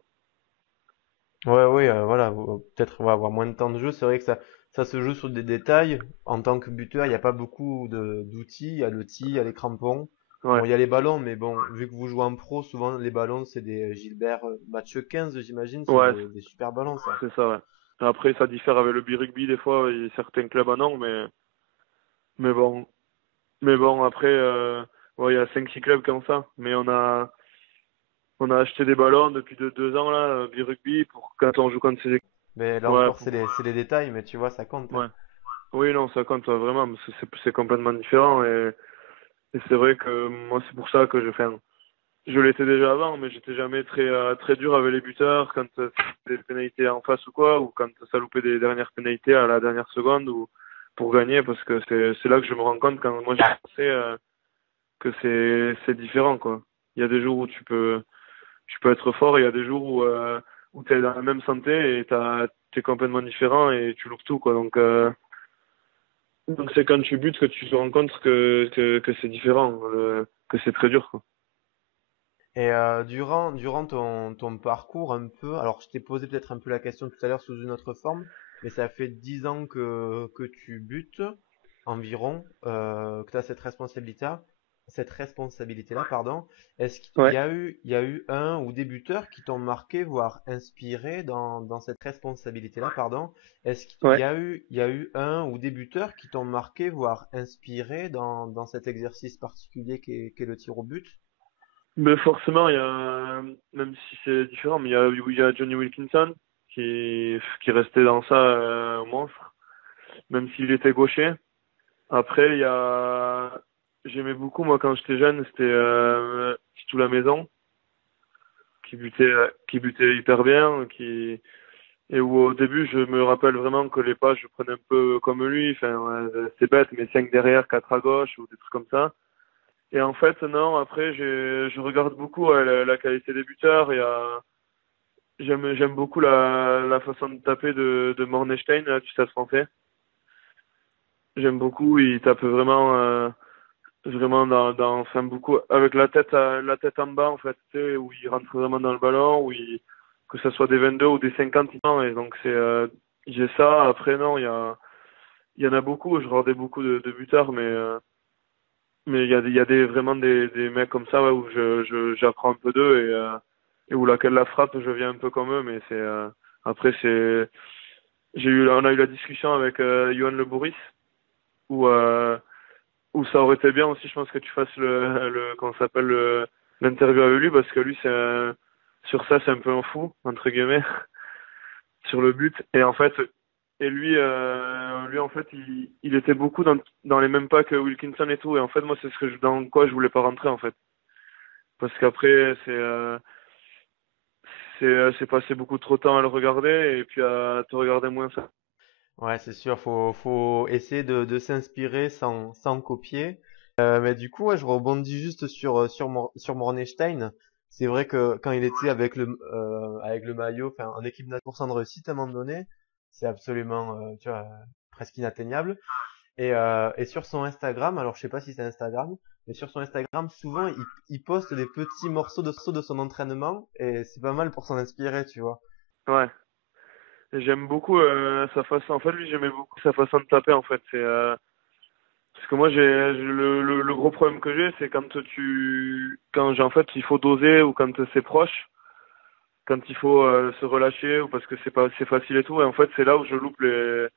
Ouais, oui, voilà, peut-être on va avoir moins de temps de jeu. C'est vrai que ça se joue sur des détails. En tant que buteur, il n'y a pas beaucoup d'outils. Il y a le tee, il y a les crampons. Bon, Ouais, il y a les ballons, mais bon, vu que vous jouez en pro, souvent les ballons, c'est des Gilbert Match 15, j'imagine. C'est ouais, des super ballons, ça. c'est ça, ouais. Après, ça diffère avec le B-Rugby, des fois, il y a certains clubs en ont, mais bon. Mais bon, après, ouais, il y a 5 6 clubs comme ça. Mais on a acheté des ballons depuis 2 ans, là, B-Rugby, pour quand on joue contre ces équipes. Mais là Ouais, encore, c'est les détails, mais tu vois, ça compte, hein. ouais. Oui, non, ça compte vraiment, parce que c'est complètement différent. Et c'est vrai que moi, c'est pour ça que je l'étais déjà avant, mais j'étais jamais très dur avec les buteurs quand c'était des pénalités en face ou quoi, ou quand ça loupait des dernières pénalités à la dernière seconde ou pour gagner, parce que c'est là que je me rends compte quand moi j'ai pensé que c'est différent, quoi. Il y a des jours où tu peux être fort, et il y a des jours où t'es dans la même santé et t'es complètement différent et tu loupes tout, quoi. Donc c'est quand tu butes que tu te rends compte que c'est différent, que c'est très dur, quoi. Et durant ton parcours un peu, alors je t'ai posé peut-être un peu la question tout à l'heure sous une autre forme, mais ça fait 10 ans que tu butes environ, que tu as cette responsabilité-là, pardon. Est-ce qu'il Ouais, y a il y a eu un ou des buteurs qui t'ont marqué, voire inspiré dans cette responsabilité-là, pardon? Est-ce qu'il ouais. il y a eu un ou des buteurs qui t'ont marqué, voire inspiré dans cet exercice particulier qu'est le tir au but? Mais forcément, il y a, même si c'est différent, mais il y a Johnny Wilkinson qui restait dans ça un monstre, même s'il était gaucher. Après, j'aimais beaucoup, moi, quand j'étais jeune, c'était Titou la maison, qui butait hyper bien, et où au début, je me rappelle vraiment que les passes, je prenais un peu comme lui, enfin, ouais, c'est bête, mais 5 derrière, 4 à gauche, ou des trucs comme ça. Et en fait, non, après, je regarde beaucoup la qualité des buteurs. J'aime beaucoup la façon de taper de Mornestein, là, du Stade français. J'aime beaucoup, il tape vraiment enfin, beaucoup, avec la tête en bas, en fait, tu sais, où il rentre vraiment dans le ballon, que ce soit des 22 ou des 50, et donc j'ai ça. Après, non, il y en a beaucoup, je regardais beaucoup de buteurs, mais il y a vraiment des mecs comme ça, ouais, où j'apprends un peu d'eux et où la frappe, je viens un peu comme eux, mais après, on a eu la discussion avec Johan Le Bourris, où, euh, où ça aurait été bien aussi, je pense que tu fasses comment ça s'appelle, l'interview avec lui, parce que lui, sur ça, c'est un peu un fou, entre guillemets, sur le but. Et en fait, lui en fait, il était beaucoup dans les mêmes pas que Wilkinson et tout. Et en fait, moi, c'est dans quoi je voulais pas rentrer, en fait. Parce qu'après, c'est passer beaucoup trop de temps à le regarder et puis à te regarder moins ça. Ouais, c'est sûr, faut essayer de s'inspirer sans copier. Mais du coup, ouais, je rebondis juste sur Mornestein. C'est vrai que quand il était avec le maillot, enfin, en équipe 9% de réussite à un moment donné, c'est absolument, tu vois, presque inatteignable. Et sur son Instagram, alors je sais pas si c'est Instagram, mais sur son Instagram, souvent, il poste des petits morceaux de son entraînement et c'est pas mal pour s'en inspirer, tu vois. Ouais. Et j'aime beaucoup sa façon. En fait, lui, j'aimais beaucoup sa façon de taper, en fait. Parce que moi, le gros problème que j'ai, c'est en fait, il faut doser ou quand c'est proche, quand il faut se relâcher ou parce que c'est facile et tout. Et en fait, c'est là où j'ai le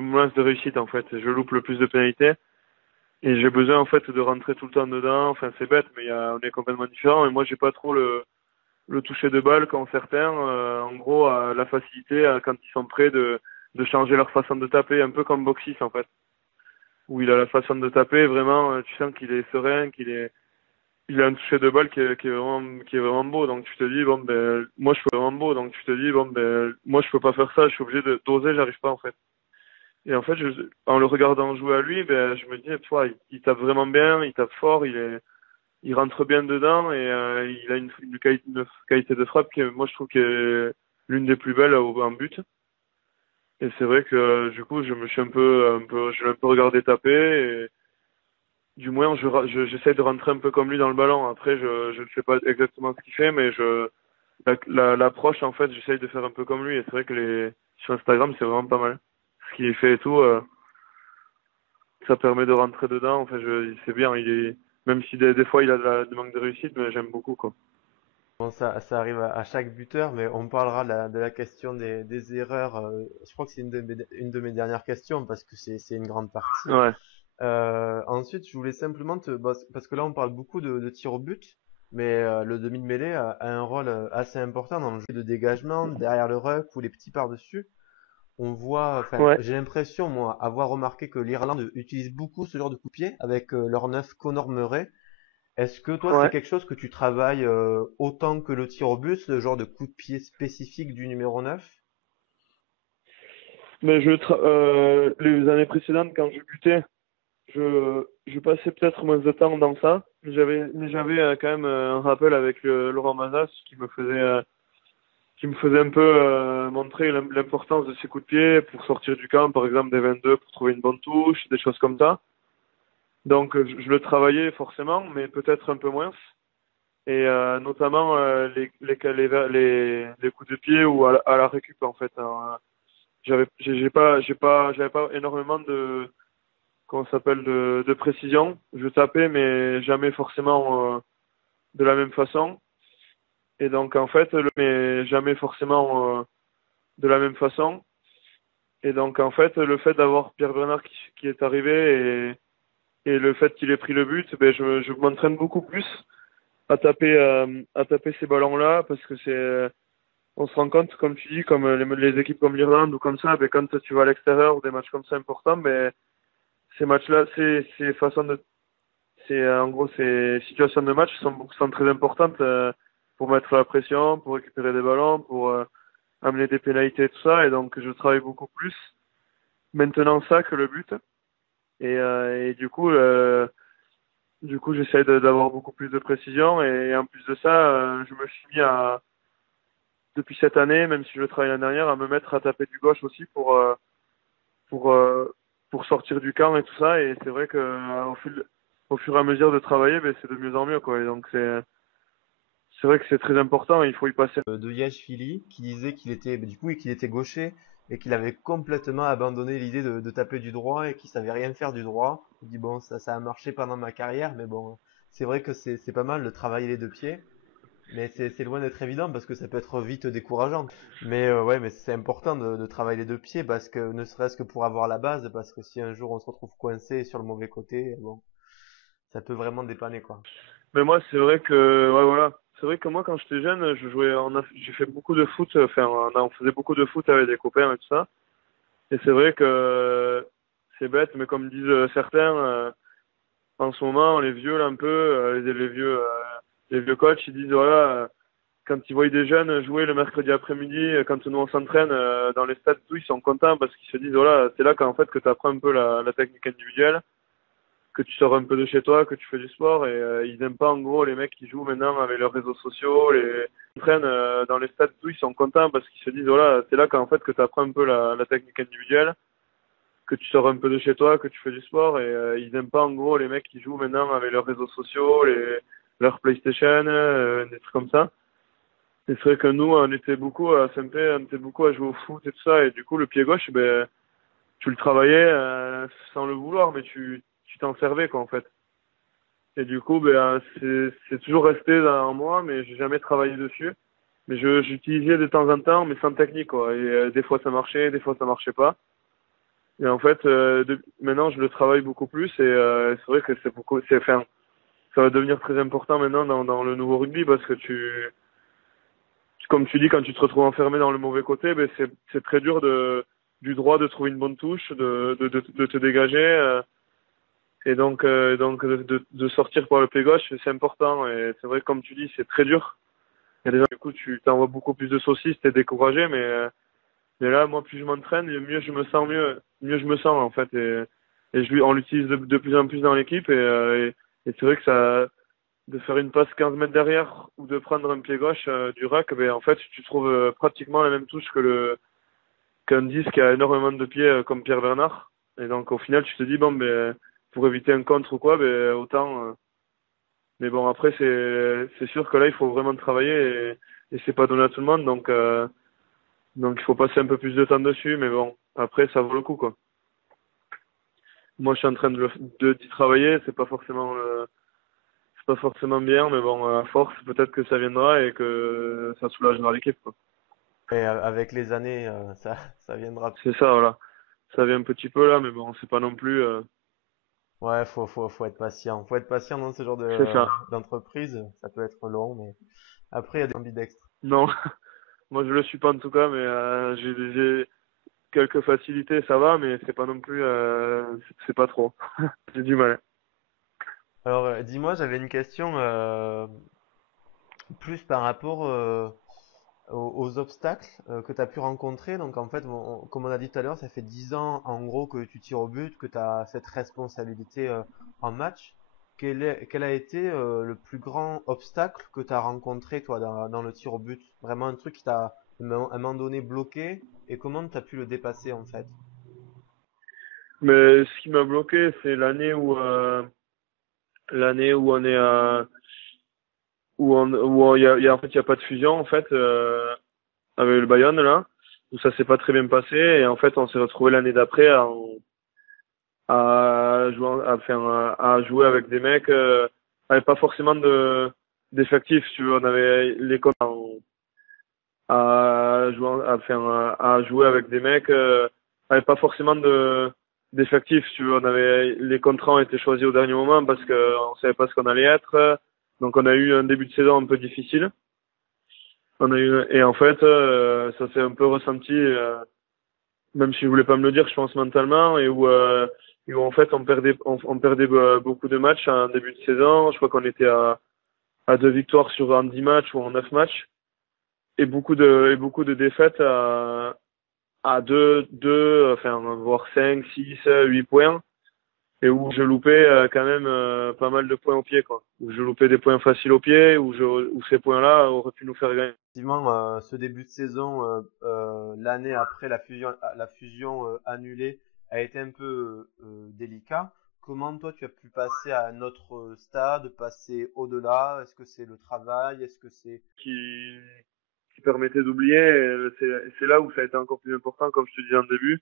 moins de réussite, en fait. Je loupe le plus de pénalités. Et j'ai besoin, en fait, de rentrer tout le temps dedans. Enfin, c'est bête, mais on est complètement différents. Et moi, j'ai pas trop le toucher de balle quand certains, en gros, la facilité, quand ils sont prêts de changer leur façon de taper, un peu comme Boxis, en fait. Où il a la façon de taper, vraiment, tu sens qu'il est serein, il a un toucher de balle qui est vraiment beau. Donc tu te dis, bon, ben, moi je peux vraiment beau. Donc tu te dis, bon, ben, moi je peux pas faire ça, je suis obligé de doser, j'arrive pas, en fait. Et en fait, en le regardant jouer à lui, ben, je me dis, toi, il tape vraiment bien, il tape fort, il rentre bien dedans et il a une qualité de frappe qui, moi, je trouve que est l'une des plus belles en but. Et c'est vrai que du coup, je me suis je l'ai un peu regardé taper et du moins, j'essaie de rentrer un peu comme lui dans le ballon. Après, je ne sais pas exactement ce qu'il fait, mais l'approche, en fait, j'essaie de faire un peu comme lui. Et c'est vrai que sur Instagram, c'est vraiment pas mal. Ce qu'il fait et tout, ça permet de rentrer dedans. Enfin, c'est bien. Même si des fois, il a du manque de réussite, mais j'aime beaucoup, quoi. Bon, ça arrive à chaque buteur, mais on parlera de la question des erreurs. Je crois que c'est une de mes dernières questions parce que c'est une grande partie. Ouais. Ensuite, je voulais simplement parce que là, on parle beaucoup de tir au but, mais le demi de mêlée a un rôle assez important dans le jeu de dégagement, derrière le ruck ou les petits par-dessus. On voit, enfin, Ouais. j'ai l'impression, moi, avoir remarqué que l'Irlande utilise beaucoup ce genre de coup de pied avec leur neuf Conor Murray. Est-ce que toi, c'est Ouais. quelque chose que tu travailles autant que le tir au but, ce genre de coup de pied spécifique du numéro 9? Mais les années précédentes, quand je butais, je passais peut-être moins de temps dans ça. Mais j'avais quand même un rappel avec Laurent Mazas qui me faisait un peu montrer l'importance de ces coups de pied pour sortir du camp, par exemple des 22, pour trouver une bonne touche, des choses comme ça. Donc je le travaillais forcément, mais peut-être un peu moins. et notamment les coups de pied ou à la récup en fait. Alors, j'avais pas énormément de comment ça s'appelle de précision. Je tapais mais jamais forcément de la même façon. Et donc en fait, mais jamais forcément de la même façon. Et donc en fait, le fait d'avoir Pierre Bernard qui est arrivé et le fait qu'il ait pris le but, ben je m'entraîne beaucoup plus à taper ces ballons-là parce que on se rend compte, comme tu dis, comme les équipes comme l'Irlande ou comme ça, ben quand tu vas à l'extérieur ou des matchs comme ça importants, ben ces matchs-là, ces façons de, en gros ces situations de match sont très importantes pour mettre la pression, pour récupérer des ballons, pour amener des pénalités et tout ça. Et donc je travaille beaucoup plus maintenant ça que le but. Et du coup, j'essaie d'avoir beaucoup plus de précision. Et en plus de ça, je me suis mis depuis cette année, même si je travaille l'année dernière, à me mettre à taper du gauche aussi pour, euh, pour sortir du camp et tout ça. Et c'est vrai que au fur et à mesure de travailler, ben, c'est de mieux en mieux, quoi. Et donc, c'est vrai que c'est très important. Il faut y passer. De Yashvili qui disait qu'il était du coup qu'il était gaucher et qu'il avait complètement abandonné l'idée de taper du droit et qu'il savait rien faire du droit. Il dit bon ça a marché pendant ma carrière mais bon c'est vrai que c'est pas mal de travailler les deux pieds mais c'est loin d'être évident parce que ça peut être vite décourageant. Mais ouais mais c'est important de travailler les deux pieds parce que ne serait-ce que pour avoir la base parce que si un jour on se retrouve coincé sur le mauvais côté bon ça peut vraiment dépanner quoi. Mais moi, c'est vrai que, ouais, voilà. C'est vrai que moi, quand j'étais jeune, j'ai fait beaucoup de foot. Enfin, on faisait beaucoup de foot avec des copains et tout ça. Et c'est vrai que c'est bête, mais comme disent certains, en ce moment, les vieux, là, un peu, les vieux coachs, ils disent, voilà, quand ils voient des jeunes jouer le mercredi après-midi, quand nous on s'entraîne dans les stades, tout, ils sont contents parce qu'ils se disent, voilà, c'est là qu'en fait que tu apprends un peu la technique individuelle, que tu sors un peu de chez toi, que tu fais du sport, et ils aiment pas en gros les mecs qui jouent maintenant avec leurs réseaux sociaux, les ils s'entraînent dans les stades, tout, ils sont contents parce qu'ils se disent, voilà, c'est là qu'en fait que tu apprends un peu la technique individuelle, que tu sors un peu de chez toi, que tu fais du sport, et ils aiment pas en gros les mecs qui jouent maintenant avec leurs réseaux sociaux, leur PlayStation, des trucs comme ça. Et c'est vrai que nous, on était beaucoup à SMP, on était beaucoup à jouer au foot et tout ça, et du coup, le pied gauche, ben, tu le travaillais sans le vouloir, mais tu t'en servais, quoi, en fait. Et du coup, ben, c'est toujours resté en moi, mais j'ai jamais travaillé dessus. Mais j'utilisais de temps en temps, mais sans technique, quoi. Et des fois ça marchait, des fois ça marchait pas. Et en fait, maintenant, je le travaille beaucoup plus, et c'est vrai que enfin, ça va devenir très important maintenant dans le nouveau rugby, parce que comme tu dis, quand tu te retrouves enfermé dans le mauvais côté, ben c'est très dur du droit de trouver une bonne touche, de te dégager, et donc de sortir par le pied gauche, c'est important. Et c'est vrai que comme tu dis, c'est très dur. Il y a des gens, du coup, tu t'envoies beaucoup plus de saucisses, t'es découragé, mais là, moi, plus je m'entraîne, mieux je me sens, mieux je me sens, en fait. On l'utilise de plus en plus dans l'équipe, et c'est vrai que ça, de faire une passe 15 mètres derrière ou de prendre un pied gauche du rack, ben, en fait, tu trouves pratiquement la même touche qu'un 10 qui a énormément de pieds comme Pierre Bernard. Et donc, au final, tu te dis, bon, ben, pour éviter un contre ou quoi, ben, autant. Mais bon, après, c'est sûr que là, il faut vraiment travailler et c'est pas donné à tout le monde. Donc, il faut passer un peu plus de temps dessus. Mais bon, après, ça vaut le coup, quoi. Moi, je suis en train d'y travailler. C'est pas forcément bien, mais bon, à force, peut-être que ça viendra et que ça soulagera l'équipe, quoi. Et avec les années ça viendra. C'est ça, voilà. Ça vient un petit peu là, mais bon, c'est pas non plus. Ouais, faut être patient. Faut être patient dans ce genre C'est ça. d'entreprise. Ça peut être long, mais après, il y a des ambidextres. Non, moi je le suis pas en tout cas, mais j'ai quelques facilités, ça va, mais c'est pas non plus. C'est pas trop. J'ai du mal. Alors, dis-moi, j'avais une question plus par rapport aux obstacles que tu as pu rencontrer. Donc, en fait, bon, comme on a dit tout à l'heure, ça fait 10 ans en gros que tu tires au but, que tu as cette responsabilité en match. Quel a été le plus grand obstacle que tu as rencontré, toi, dans le tir au but? Vraiment un truc qui t'a, à un moment donné, bloqué, et comment tu as pu le dépasser, en fait? Mais ce qui m'a bloqué, c'est l'année où on est en fait, il y a pas de fusion, en fait, avec le Bayonne, là, où ça s'est pas très bien passé. Et en fait, on s'est retrouvé l'année d'après à jouer avec des mecs, avec pas forcément d'effectifs, si tu veux. On avait l'école à jouer avec des mecs, avec pas forcément d'effectifs, si tu veux. Les contrats ont été choisis au dernier moment parce que on savait pas ce qu'on allait être. Donc on a eu un début de saison un peu difficile. Et en fait, ça s'est un peu ressenti, même si je voulais pas me le dire, je pense mentalement, et où en fait on perdait beaucoup de matchs en début de saison. Je crois qu'on était à 2 victoires sur en 10 matchs ou en 9 matchs, et beaucoup de défaites à enfin voire 5, 6, 8 points, et où je loupais quand même pas mal de points au pied, quoi. Où je loupais des points faciles au pied, où ces points-là auraient pu nous faire gagner. Effectivement, ce début de saison, l'année après la fusion annulée, a été un peu délicat. Comment toi tu as pu passer à un autre stade, passer au-delà? Est-ce que c'est le travail? Est-ce que c'est... qui, qui permettait d'oublier. Et c'est là où ça a été encore plus important, comme je te disais en début,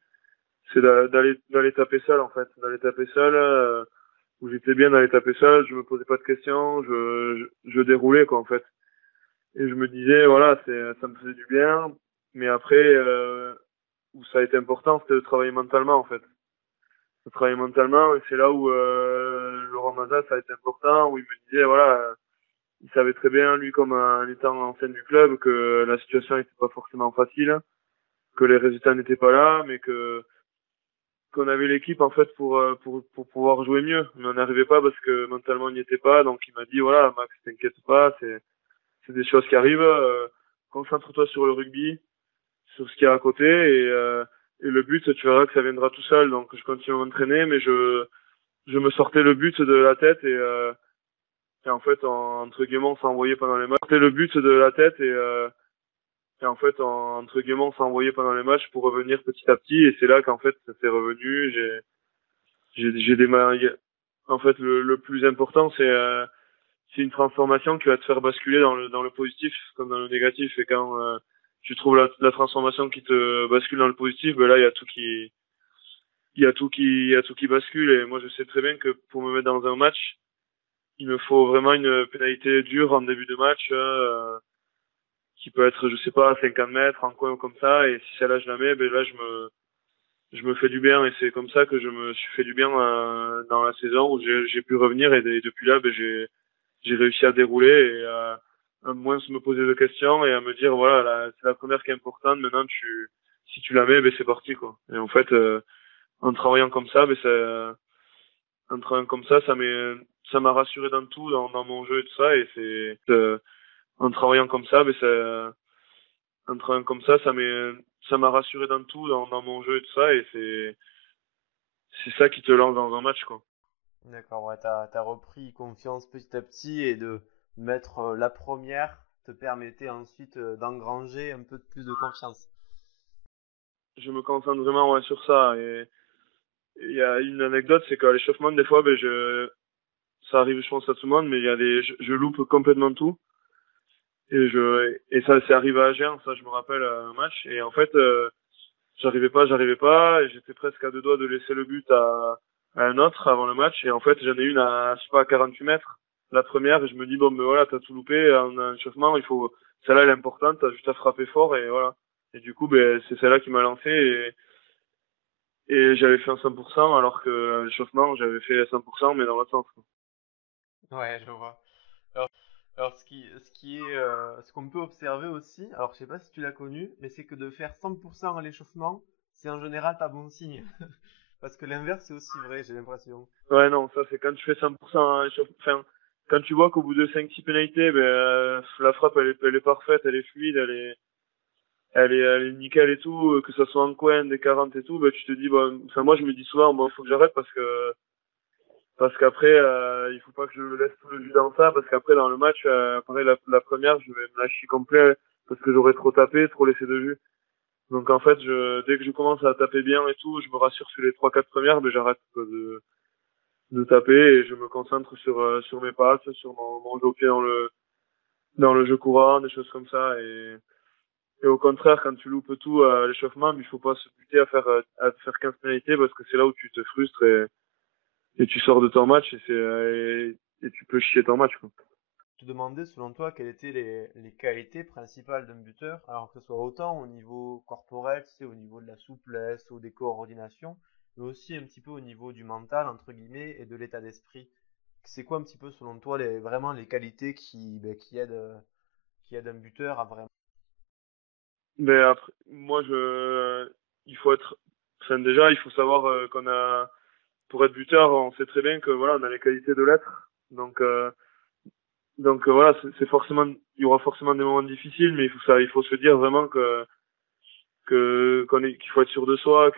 c'est d'aller taper seul, en fait, d'aller taper seul, où j'étais bien d'aller taper seul, je me posais pas de questions, je déroulais, quoi, en fait. Et je me disais, voilà, ça me faisait du bien, mais après, où ça a été important, c'était de travailler mentalement, en fait. De travailler mentalement, et c'est là où Laurent Mazas, ça a été important, où il me disait, voilà, il savait très bien, lui, comme en étant ancien du club, que la situation n'était pas forcément facile, que les résultats n'étaient pas là, mais qu'on avait l'équipe en fait pour pouvoir jouer mieux. Mais on n'arrivait pas parce que mentalement on n'y était pas. Donc il m'a dit voilà Max, t'inquiète pas, c'est des choses qui arrivent. Concentre-toi sur le rugby, sur ce qu'il y a à côté, et le but, tu verras que ça viendra tout seul. Donc je continue à m'entraîner, mais je me sortais le but de la tête, et en fait entre guillemets on s'est envoyé pendant les matchs. Je sortais le but de la tête, et en fait entre guillemets on s'est envoyé pendant les matchs pour revenir petit à petit, et c'est là qu'en fait ça s'est revenu. J'ai démarré. En fait, le plus important, c'est une transformation qui va te faire basculer dans le positif comme dans le négatif. Et quand tu trouves la transformation qui te bascule dans le positif, ben là, il y a tout qui bascule. Et moi, je sais très bien que pour me mettre dans un match, il me faut vraiment une pénalité dure en début de match, qui peut être, je sais pas, à 50 mètres, en coin ou comme ça. Et si celle-là, je la mets, ben là, je me fais du bien, et c'est comme ça que je me suis fait du bien dans la saison où j'ai pu revenir, et depuis là ben, j'ai réussi à dérouler et à moins me poser de questions et à me dire voilà c'est la première qui est importante, maintenant si tu la mets ben c'est parti, quoi. Et en fait en travaillant comme ça en travaillant comme ça m'a rassuré dans tout, dans mon jeu et tout ça, et c'est en travaillant comme ça ben en travaillant comme ça m'a rassuré dans tout, dans mon jeu et tout ça, et c'est ça qui te lance dans un match, quoi. D'accord, ouais, t'as repris confiance petit à petit et de mettre la première te permettait ensuite d'engranger un peu plus de confiance. Je me concentre vraiment, ouais, sur ça. Et il y a une anecdote, c'est qu'à l'échauffement, des fois, ben, ça arrive, je pense, à tout le monde, mais je loupe complètement tout. Et ça, c'est arrivé à Agen, ça, je me rappelle, un match. Et en fait, j'arrivais pas, et j'étais presque à deux doigts de laisser le but à un autre avant le match. Et en fait, j'en ai une à, je sais pas, à 48 mètres. La première, et je me dis, bon, ben voilà, t'as tout loupé en échauffement, celle-là, elle est importante, t'as juste à frapper fort, et voilà. Et du coup, ben, c'est celle-là qui m'a lancé, et j'avais fait un 100%, alors que à l'échauffement, j'avais fait 100%, mais dans l'autre sens, quoi. Ouais, je vois. Alors, alors, ce qu'on peut observer aussi, alors je sais pas si tu l'as connu, mais c'est que de faire 100% à l'échauffement, c'est en général pas bon signe. Parce que l'inverse c'est aussi vrai, j'ai l'impression. Ouais, non, ça, c'est quand tu fais 100% à enfin, quand tu vois qu'au bout de 5-6 pénalités, ben, la frappe, elle est parfaite, elle est fluide, elle est nickel et tout, que ça soit en coin, des 40 et tout, ben, tu te dis, bon, enfin, moi, je me dis souvent, bon, faut que j'arrête parce qu'après, il faut pas que je laisse tout le jus dans ça, parce qu'après, dans le match, pareil, la première, je vais me lâcher complet, parce que j'aurais trop tapé, trop laissé de jus. Donc, en fait, dès que je commence à taper bien et tout, je me rassure sur les 3-4 premières, mais j'arrête, quoi, de taper, et je me concentre sur mes passes, sur mon jeu au pied dans le jeu courant, des choses comme ça. Et au contraire, quand tu loupes tout à l'échauffement, il faut pas se buter à faire 15 pénalités parce que c'est là où tu te frustres et tu sors de ton match et tu peux chier ton match, quoi. Te demander selon toi quelles étaient les qualités principales d'un buteur, alors que ce soit autant au niveau corporel, tu sais, au niveau de la souplesse ou des coordinations, mais aussi un petit peu au niveau du mental, entre guillemets, et de l'état d'esprit. C'est quoi un petit peu selon toi vraiment les qualités qui aident un buteur à vraiment... Mais après, il faut être, enfin, déjà, il faut savoir pour être buteur, on sait très bien que voilà, on a les qualités de l'être. Voilà, c'est forcément, il y aura forcément des moments difficiles, mais il faut se dire vraiment qu'il faut être sûr de soi,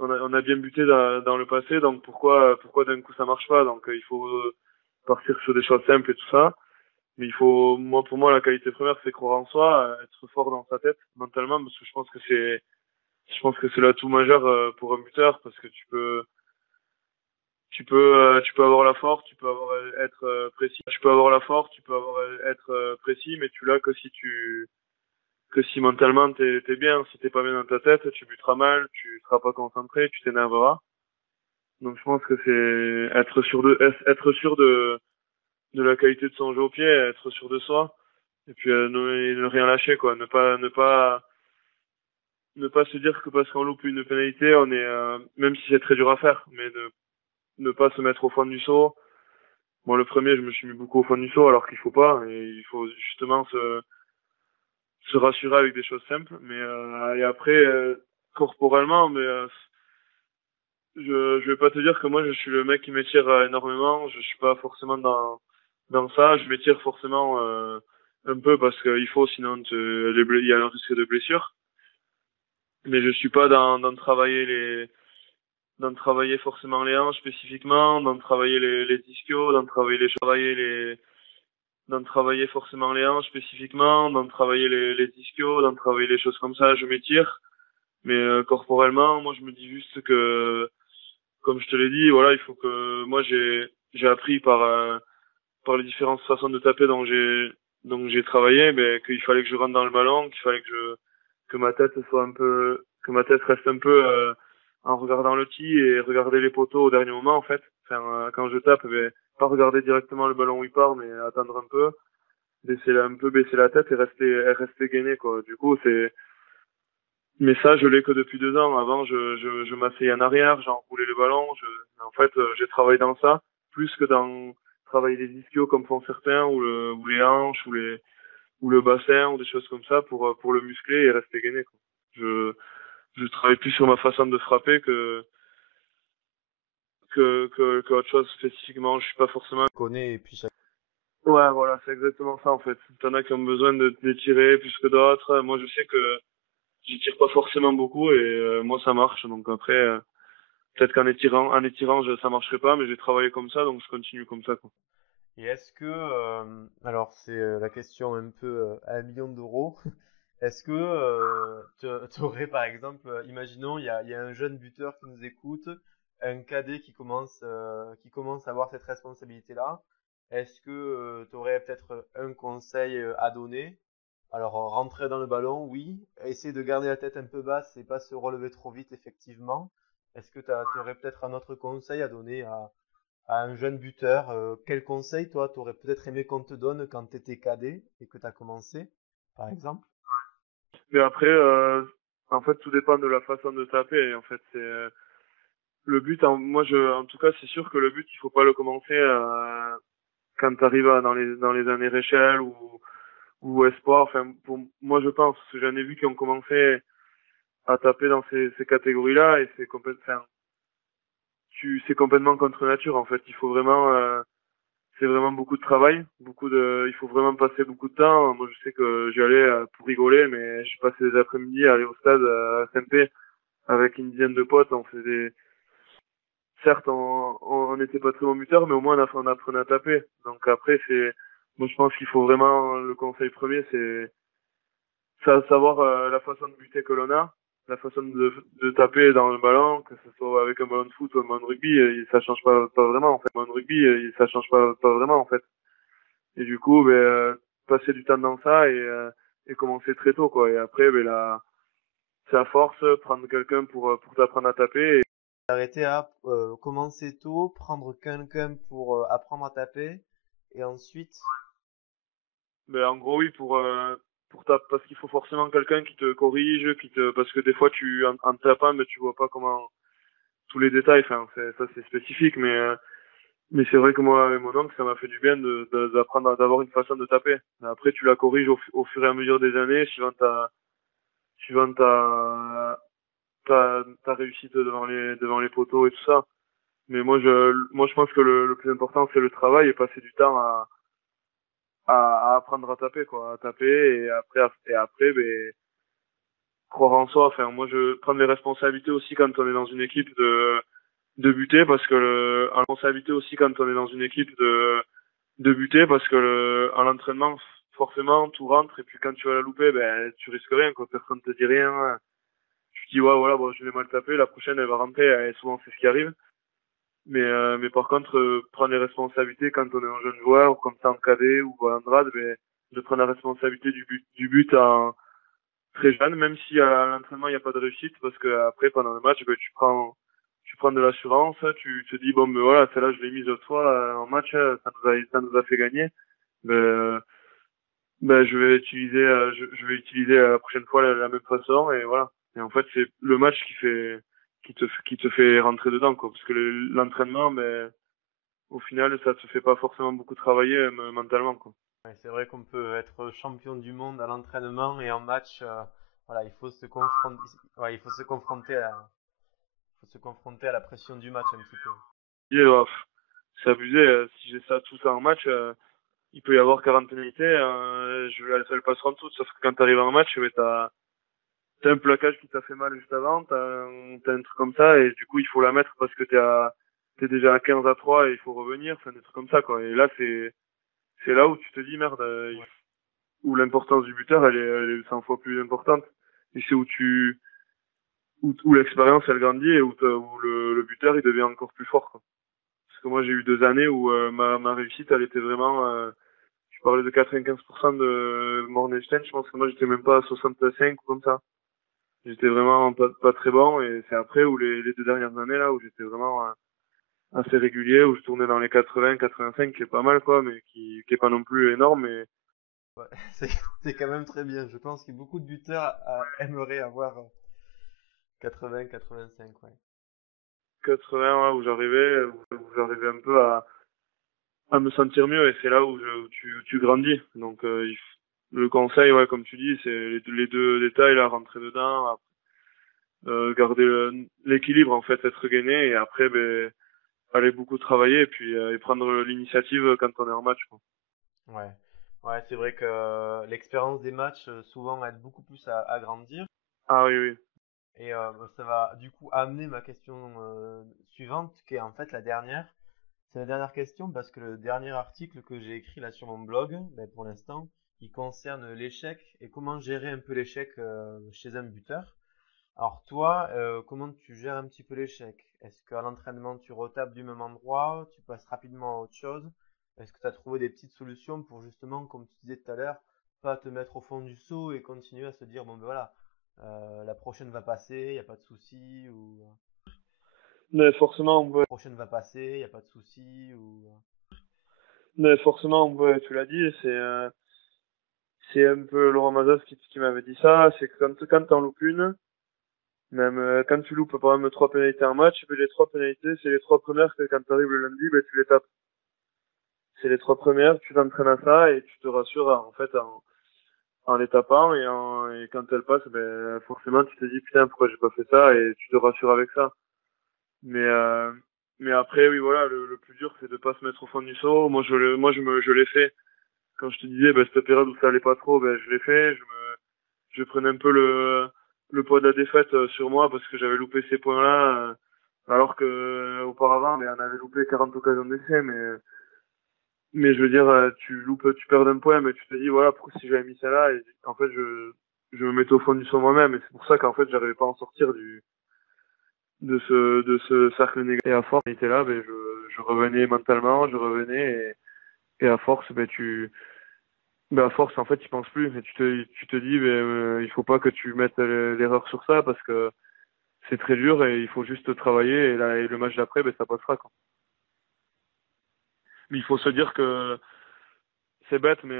on a bien buté dans le passé, donc pourquoi d'un coup ça marche pas? Donc il faut partir sur des choses simples et tout ça. Mais pour moi, la qualité première, c'est croire en soi, être fort dans sa tête, mentalement, parce que je pense que c'est l'atout majeur pour un buteur, parce que tu peux avoir la force, tu peux avoir être précis, tu peux avoir la force, tu peux avoir être précis, mais tu l'as que si mentalement t'es bien. Si t'es pas bien dans ta tête, tu buteras mal, tu seras pas concentré, tu t'énerveras. Donc je pense que c'est être sûr de la qualité de son jeu au pied, être sûr de soi, et puis ne rien lâcher, quoi. Ne pas se dire que parce qu'on loupe une pénalité, même si c'est très dur à faire, mais ne pas se mettre au fond du seau. Moi, le premier, je me suis mis beaucoup au fond du seau alors qu'il faut pas, et il faut justement se rassurer avec des choses simples. Et après, corporellement, je vais pas te dire que moi, je suis le mec qui m'étire énormément. Je suis pas forcément dans ça. Je m'étire forcément un peu parce qu'il faut, sinon il y a un risque de blessure. Mais je suis pas d'en travailler forcément les hanches spécifiquement, d'en travailler les ischios, d'en travailler forcément les hanches spécifiquement, d'en travailler les ischios, d'en travailler les choses comme ça. Je m'étire, mais corporellement, moi, je me dis juste que, comme je te l'ai dit, voilà, il faut que moi j'ai appris par les différentes façons de taper dont j'ai travaillé, mais qu'il fallait que je rentre dans le ballon, qu'il fallait que ma tête soit un peu que ma tête reste un peu en regardant le tee et regarder les poteaux au dernier moment en fait. Enfin, quand je tape, ben, pas regarder directement le ballon où il part, mais attendre un peu, baisser la tête et rester gainé quoi. Du coup, c'est mais ça, je l'ai que depuis 2 ans. Avant, je m'asseyais en arrière, j'enroulais le ballon. En fait, j'ai travaillé dans ça, plus que dans travailler les ischios comme font certains, ou les hanches, ou le bassin, ou des choses comme ça pour le muscler et rester gainé, quoi. Je, je travaille plus sur ma façon de frapper que autre chose spécifiquement. Je suis pas forcément. connaît et puis chaque... Ouais, voilà, c'est exactement ça, en fait. T'en as qui ont besoin d'étirer plus que d'autres. Moi, je sais que j'y tire pas forcément beaucoup et moi, ça marche. Donc après, peut-être en étirant, ça marcherait pas, mais j'ai travaillé comme ça, donc je continue comme ça, quoi. Et est-ce que, alors c'est la question un peu à 1 million d'euros, est-ce que tu aurais par exemple, imaginons, il y a un jeune buteur qui nous écoute, un cadet qui commence à avoir cette responsabilité-là, est-ce que tu aurais peut-être un conseil à donner? Alors, rentrer dans le ballon, oui. Essayer de garder la tête un peu basse et pas se relever trop vite, effectivement. Est-ce que tu aurais peut-être un autre conseil à donner à un jeune buteur? Quel conseil, toi, tu aurais peut-être aimé qu'on te donne quand tu étais cadet et que tu as commencé, par exemple? Mais après, en fait, tout dépend de la façon de taper. En fait, c'est le but. En tout cas, c'est sûr que le but, il faut pas le commencer quand tu arrives dans les années Réchelle ou Espoir. Enfin, pour moi, je pense, parce que j'en ai vu qui ont commencé à taper dans ces catégories-là et c'est complètement contre nature. En fait, c'est vraiment beaucoup de travail, il faut vraiment passer beaucoup de temps. Moi, je sais que j'y allais pour rigoler, mais j'ai passé des après-midi à aller au stade à SMP avec une dizaine de potes. Certes, on n'était pas très bon buteur, mais au moins on apprenait à taper. Donc après, moi je pense qu'il faut vraiment, le conseil premier, c'est savoir la façon de buter que l'on a, la façon de taper dans le ballon, que ce soit avec un ballon de foot ou un ballon de rugby, ça change pas vraiment en fait. Un ballon de rugby, ça change pas vraiment en fait. Et du coup, passer du temps dans ça et commencer très tôt, quoi. Et après, là, c'est à force, prendre quelqu'un pour t'apprendre à taper. Arrêter à commencer tôt, prendre quelqu'un pour apprendre à taper, et ensuite. En gros, oui, parce qu'il faut forcément quelqu'un qui te corrige, parce que des fois, en tapant, mais tu vois pas comment, tous les détails, enfin, ça, c'est spécifique, mais c'est vrai que moi, avec mon oncle, ça m'a fait du bien d'apprendre, d'avoir une façon de taper. Après, tu la corriges au fur et à mesure des années, suivant ta réussite devant les poteaux et tout ça. Mais moi, je pense que le plus important, c'est le travail et passer du temps à apprendre à taper, quoi, à taper et après, croire en soi. Enfin, moi, je prends les responsabilités aussi quand on est dans une équipe de buter parce que en responsabilité aussi quand on est dans une équipe de buter parce que en entraînement, forcément, tout rentre et puis quand tu vas la louper, tu risques rien, quoi. Personne te dit rien. Tu te dis, ouais, voilà, bon, je l'ai mal tapé, la prochaine, elle va rentrer et souvent, c'est ce qui arrive. Mais par contre, prendre les responsabilités quand on est un jeune joueur, ou comme ça en cadet ou en grade, de prendre la responsabilité du but en très jeune, même si à l'entraînement il n'y a pas de réussite, parce que après pendant le match, tu prends de l'assurance, tu te dis bon, mais voilà, celle-là je l'ai mise l'autre fois en match, ça nous a fait gagner. Ben, je vais utiliser la prochaine fois la même façon et voilà. Et en fait, c'est le match qui te fait rentrer dedans, quoi, parce que l'entraînement, au final, ça te fait pas forcément beaucoup travailler mentalement, quoi. Ouais, c'est vrai qu'on peut être champion du monde à l'entraînement et en match, voilà, il faut se confronter, ouais, il faut se confronter à la pression du match un petit peu. Et, c'est abusé. Si j'ai ça tout ça en match, il peut y avoir 40 pénalités. Elles passeront toutes. Sauf que quand tu arrives en match, t'as un plaquage qui t'a fait mal juste avant, t'as un truc comme ça, et du coup, il faut la mettre parce que t'es déjà à 15-3 et il faut revenir. Enfin, des trucs comme ça, quoi. Et là, c'est là où tu te dis, merde, Ouais. où l'importance du buteur, elle est 100 fois plus importante. Et c'est où l'expérience, elle grandit et où le buteur, il devient encore plus fort, quoi. Parce que moi, j'ai eu 2 années où ma réussite, elle était vraiment... je parlais de 95% de Morgenstein, je pense que moi, j'étais même pas à 65 ou comme ça. J'étais vraiment pas très bon et c'est après où les 2 dernières années, là, où j'étais vraiment assez régulier, où je tournais dans les 80, 85, qui est pas mal, quoi, mais qui est pas non plus énorme. Mais Ouais, c'est c'est quand même très bien. Je pense que beaucoup de buteurs aimeraient avoir 80-85, ouais. 80, ouais, où j'arrivais un peu à me sentir mieux et c'est là où tu grandis. Donc, le conseil, ouais, comme tu dis, c'est les deux détails, là, rentrer dedans, garder l'équilibre, en fait, être gainé et après, aller beaucoup travailler et puis et prendre l'initiative quand on est en match, quoi. Ouais, ouais, c'est vrai que l'expérience des matchs souvent aide beaucoup plus à grandir. Ah oui, oui. Et ça va du coup amener ma question suivante, qui est en fait la dernière. C'est la dernière question parce que le dernier article que j'ai écrit là sur mon blog, ben, pour l'instant, il concerne l'échec et comment gérer un peu l'échec chez un buteur. Alors toi, comment tu gères un petit peu l'échec? Est-ce qu'à l'entraînement tu retapes du même endroit, tu passes rapidement à autre chose? Est-ce que tu as trouvé des petites solutions pour justement, comme tu disais tout à l'heure, pas te mettre au fond du seau et continuer à se dire bon ben voilà, la prochaine va passer, il n'y a pas de souci, ou Mais forcément, la prochaine va passer, il n'y a pas de souci, ou tu l'as dit, c'est un peu Laurent Mazas qui m'avait dit ça, c'est que quand t'en loupes une, même quand tu loupes par exemple 3 pénalités en match, ben, les 3 pénalités, c'est les 3 premières que quand t'arrives le lundi, tu les tapes. C'est les 3 premières, tu t'entraînes à ça et tu te rassures en fait en les tapant et quand elles passent, forcément tu te dis putain pourquoi j'ai pas fait ça et tu te rassures avec ça. Mais mais après oui voilà le plus dur c'est de pas se mettre au fond du seau. Je l'ai fait quand je te disais cette période où ça allait pas trop, je l'ai fait. Je prenais un peu le poids de la défaite sur moi parce que j'avais loupé ces points-là alors que auparavant on avait loupé 40 occasions d'essai mais je veux dire tu perds d'un point mais tu te dis voilà pourquoi si j'avais mis ça là et en fait je me mettais au fond du seau moi-même et c'est pour ça qu'en fait j'arrivais pas à en sortir de ce cercle négatif. Et à force, il était là, je revenais mentalement, je revenais Et à force, à force, en fait, tu penses plus. Et tu te dis, il faut pas que tu mettes l'erreur sur ça parce que c'est très dur et il faut juste travailler. Et là, et le match d'après, ça passera, quoi. Mais il faut se dire que c'est bête, mais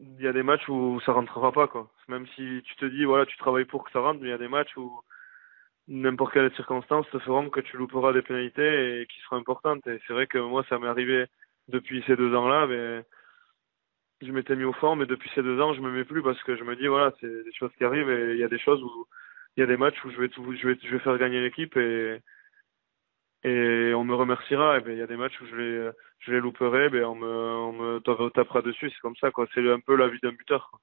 il y a des matchs où ça rentrera pas, quoi. Même si tu te dis, voilà, tu travailles pour que ça rentre, mais il y a des matchs où n'importe quelle circonstance te feront que tu louperas des pénalités et qui seront importantes. Et c'est vrai que moi, ça m'est arrivé depuis ces 2 ans-là, mais je m'étais mis au fond, mais depuis ces 2 ans, je me mets plus parce que je me dis, voilà, c'est des choses qui arrivent et il y a des choses où, il y a des matchs où je vais faire gagner l'équipe et on me remerciera. Et ben, il y a des matchs où je les louperai, on me tapera dessus. C'est comme ça, quoi. C'est un peu la vie d'un buteur, quoi.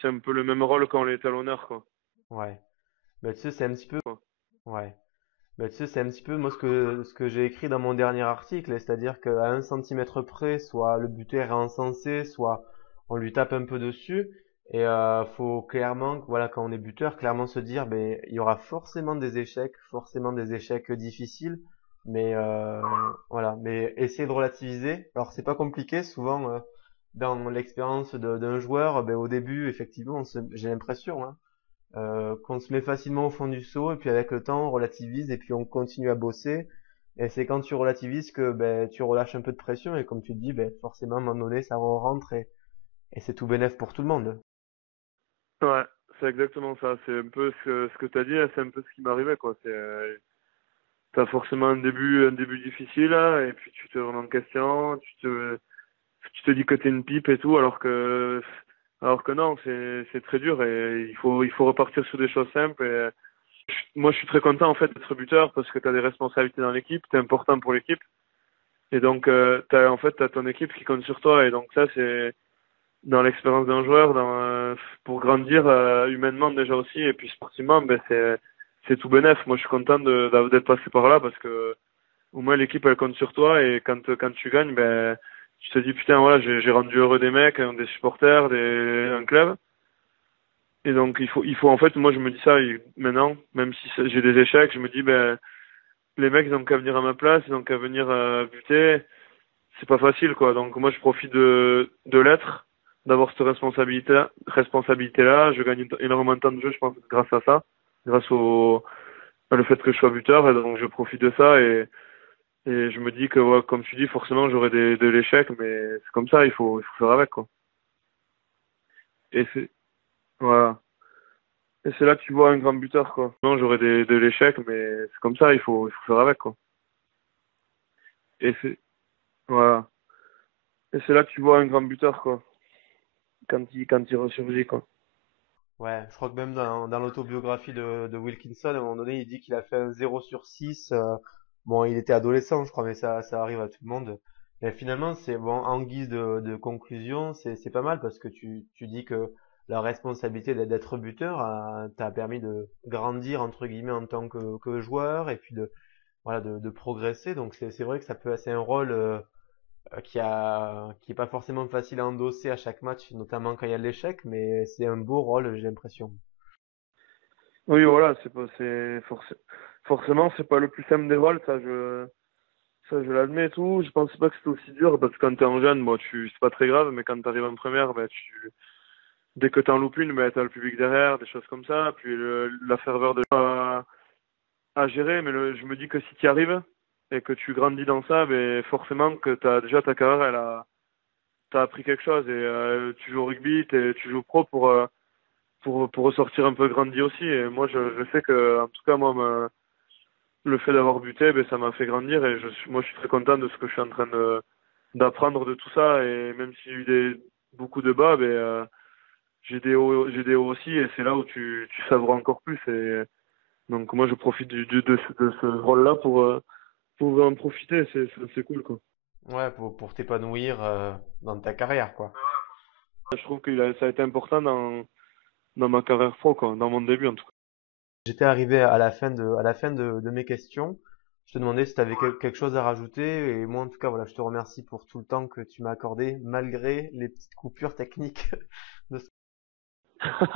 C'est un peu le même rôle quand on est talonneur, quoi. Ouais. Bah, tu sais, c'est un petit peu. Quoi. Ouais. Bah, tu sais, c'est un petit peu moi ce que j'ai écrit dans mon dernier article, c'est-à-dire qu'à 1 centimètre près, soit le buteur est encensé, soit on lui tape un peu dessus. Et faut clairement, voilà, quand on est buteur, clairement se dire, ben, il y aura forcément des échecs difficiles, mais voilà, mais essayer de relativiser. Alors c'est pas compliqué, souvent dans l'expérience d'un joueur, ben, au début, effectivement, j'ai l'impression, hein, qu'on se met facilement au fond du seau et puis avec le temps on relativise et puis on continue à bosser et c'est quand tu relativises que ben, tu relâches un peu de pression et comme tu te dis ben, forcément à un moment donné ça rentre et c'est tout bénef pour tout le monde. Ouais, c'est exactement ça. C'est un peu ce que tu as dit, là, c'est un peu ce qui m'arrivait, quoi. T'as forcément un début difficile, là, et puis tu te remets en question, tu te dis que t'es une pipe et tout, alors que non, c'est très dur et il faut repartir sur des choses simples. Moi, je suis très content, en fait, d'être buteur parce que t'as des responsabilités dans l'équipe, t'es important pour l'équipe. Et donc, t'as ton équipe qui compte sur toi. Et donc, ça, c'est dans l'expérience d'un joueur, pour grandir humainement déjà aussi, et puis sportivement, c'est tout bénef. Moi, je suis content d'être passé par là parce que au moins l'équipe elle compte sur toi et quand tu gagnes, tu te dis putain voilà j'ai rendu heureux des mecs, hein, des supporters, un club. Et donc il faut en fait moi je me dis ça maintenant, même si j'ai des échecs, je me dis les mecs ils ont qu'à venir à ma place, ils ont qu'à venir buter. C'est pas facile quoi. Donc moi je profite de l'être, d'avoir cette responsabilité là. Je gagne énormément de temps de jeu, je pense, grâce à ça, grâce au le fait que je sois buteur. Et donc je profite de ça et je me dis que ouais, comme tu dis, forcément j'aurai de l'échec, mais c'est comme ça, il faut faire avec quoi. Et c'est voilà. Et c'est là que tu vois un grand buteur quoi. Non, j'aurai de l'échec, mais c'est comme ça, il faut faire avec quoi. Et c'est voilà. Et c'est là que tu vois un grand buteur quoi. Quand il ressurgit quoi. Ouais, je crois que même dans l'autobiographie de Wilkinson, à un moment donné, il dit qu'il a fait un 0/6. Bon, il était adolescent, je crois, mais ça arrive à tout le monde. Mais finalement, c'est bon, en guise de conclusion, c'est pas mal parce que tu dis que la responsabilité d'être buteur t'a permis de grandir, entre guillemets, en tant que joueur et puis voilà, de progresser. Donc c'est vrai que ça peut, c'est un rôle qui est pas forcément facile à endosser à chaque match, notamment quand il y a de l'échec, mais c'est un beau rôle, j'ai l'impression. Oui, voilà, forcément c'est pas le plus simple des rôles, ça je l'admets et tout. Je pensais pas que c'était aussi dur parce que quand t'es en jeune, bon c'est pas très grave, mais quand t'arrives en première, dès que t'en loupes une, t'as le public derrière, des choses comme ça, puis la ferveur de à gérer, mais je me dis que si tu y arrives et que tu grandis dans ça, forcément que t'as déjà ta carrière, t'as appris quelque chose et tu joues au rugby, tu joues pro pour ressortir un peu grandi aussi. Et moi, je sais que, en tout cas, le fait d'avoir buté, ça m'a fait grandir et moi, je suis très content de ce que je suis en train d'apprendre de tout ça. Et même s'il y a eu beaucoup de bas, j'ai des hauts aussi et c'est là où tu savoures encore plus. Et donc, moi, je profite de ce rôle-là pour vraiment profiter, c'est cool quoi. Ouais, pour t'épanouir dans ta carrière, quoi. Je trouve que ça a été important dans ma carrière pro quoi, dans mon début en tout cas. J'étais arrivé à la fin de mes questions. Je te demandais si tu avais quelque chose à rajouter. Et moi, en tout cas, voilà, je te remercie pour tout le temps que tu m'as accordé, malgré les petites coupures techniques de ce.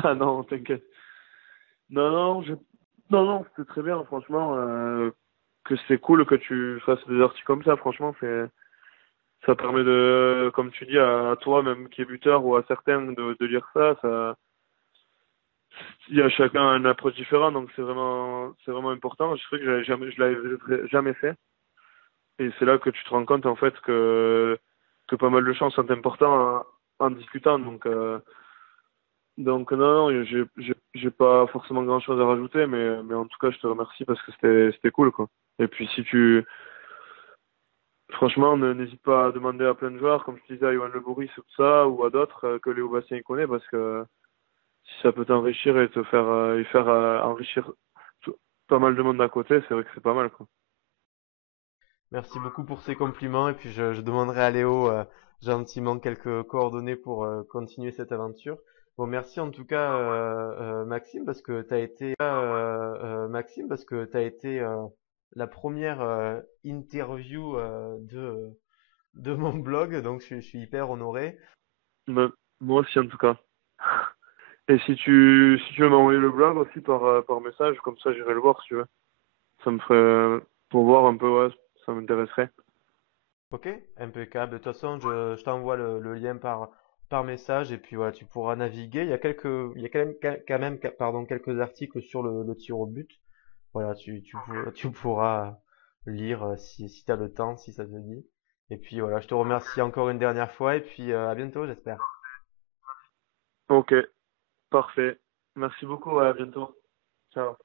Ah non, t'inquiète. Non, non, non, c'était très bien, franchement. que c'est cool que tu fasses des articles comme ça. Franchement, ça permet de, comme tu dis, à toi, même qui est buteur ou à certains de lire ça. Il y a chacun un approche différente, donc c'est vraiment important. Je sais que je l'avais jamais fait. Et c'est là que tu te rends compte, en fait, que pas mal de choses sont importantes en discutant. Donc non, non, j'ai pas forcément grand-chose à rajouter, mais en tout cas, je te remercie parce que c'était cool, quoi. Et puis franchement, n'hésite pas à demander à plein de joueurs, comme je te disais, à Yoann Le Bourris ou tout ça, ou à d'autres que Léo Bastien il connaît, parce que si ça peut t'enrichir et te faire, et faire enrichir tout- pas mal de monde à côté, c'est vrai que c'est pas mal, quoi. Merci beaucoup pour ces compliments et puis je demanderai à Léo gentiment quelques coordonnées pour continuer cette aventure. Bon, merci en tout cas Maxime parce que tu as été la première interview de mon blog, donc je suis hyper honoré. Mais, moi aussi, en tout cas. Et si tu veux m'envoyer le blog aussi par message, comme ça j'irai le voir si tu veux. Ça me ferait, pour voir un peu, ouais, ça m'intéresserait. Ok, impeccable. De toute façon, je t'envoie le lien par message et puis voilà, tu pourras naviguer. Il y a quand même, pardon, quelques articles sur le tir au but. Voilà, tu pourras lire si tu as le temps, si ça te dit. Et puis voilà, je te remercie encore une dernière fois et puis à bientôt, j'espère. Ok, parfait. Merci beaucoup, ouais, à bientôt. Ciao.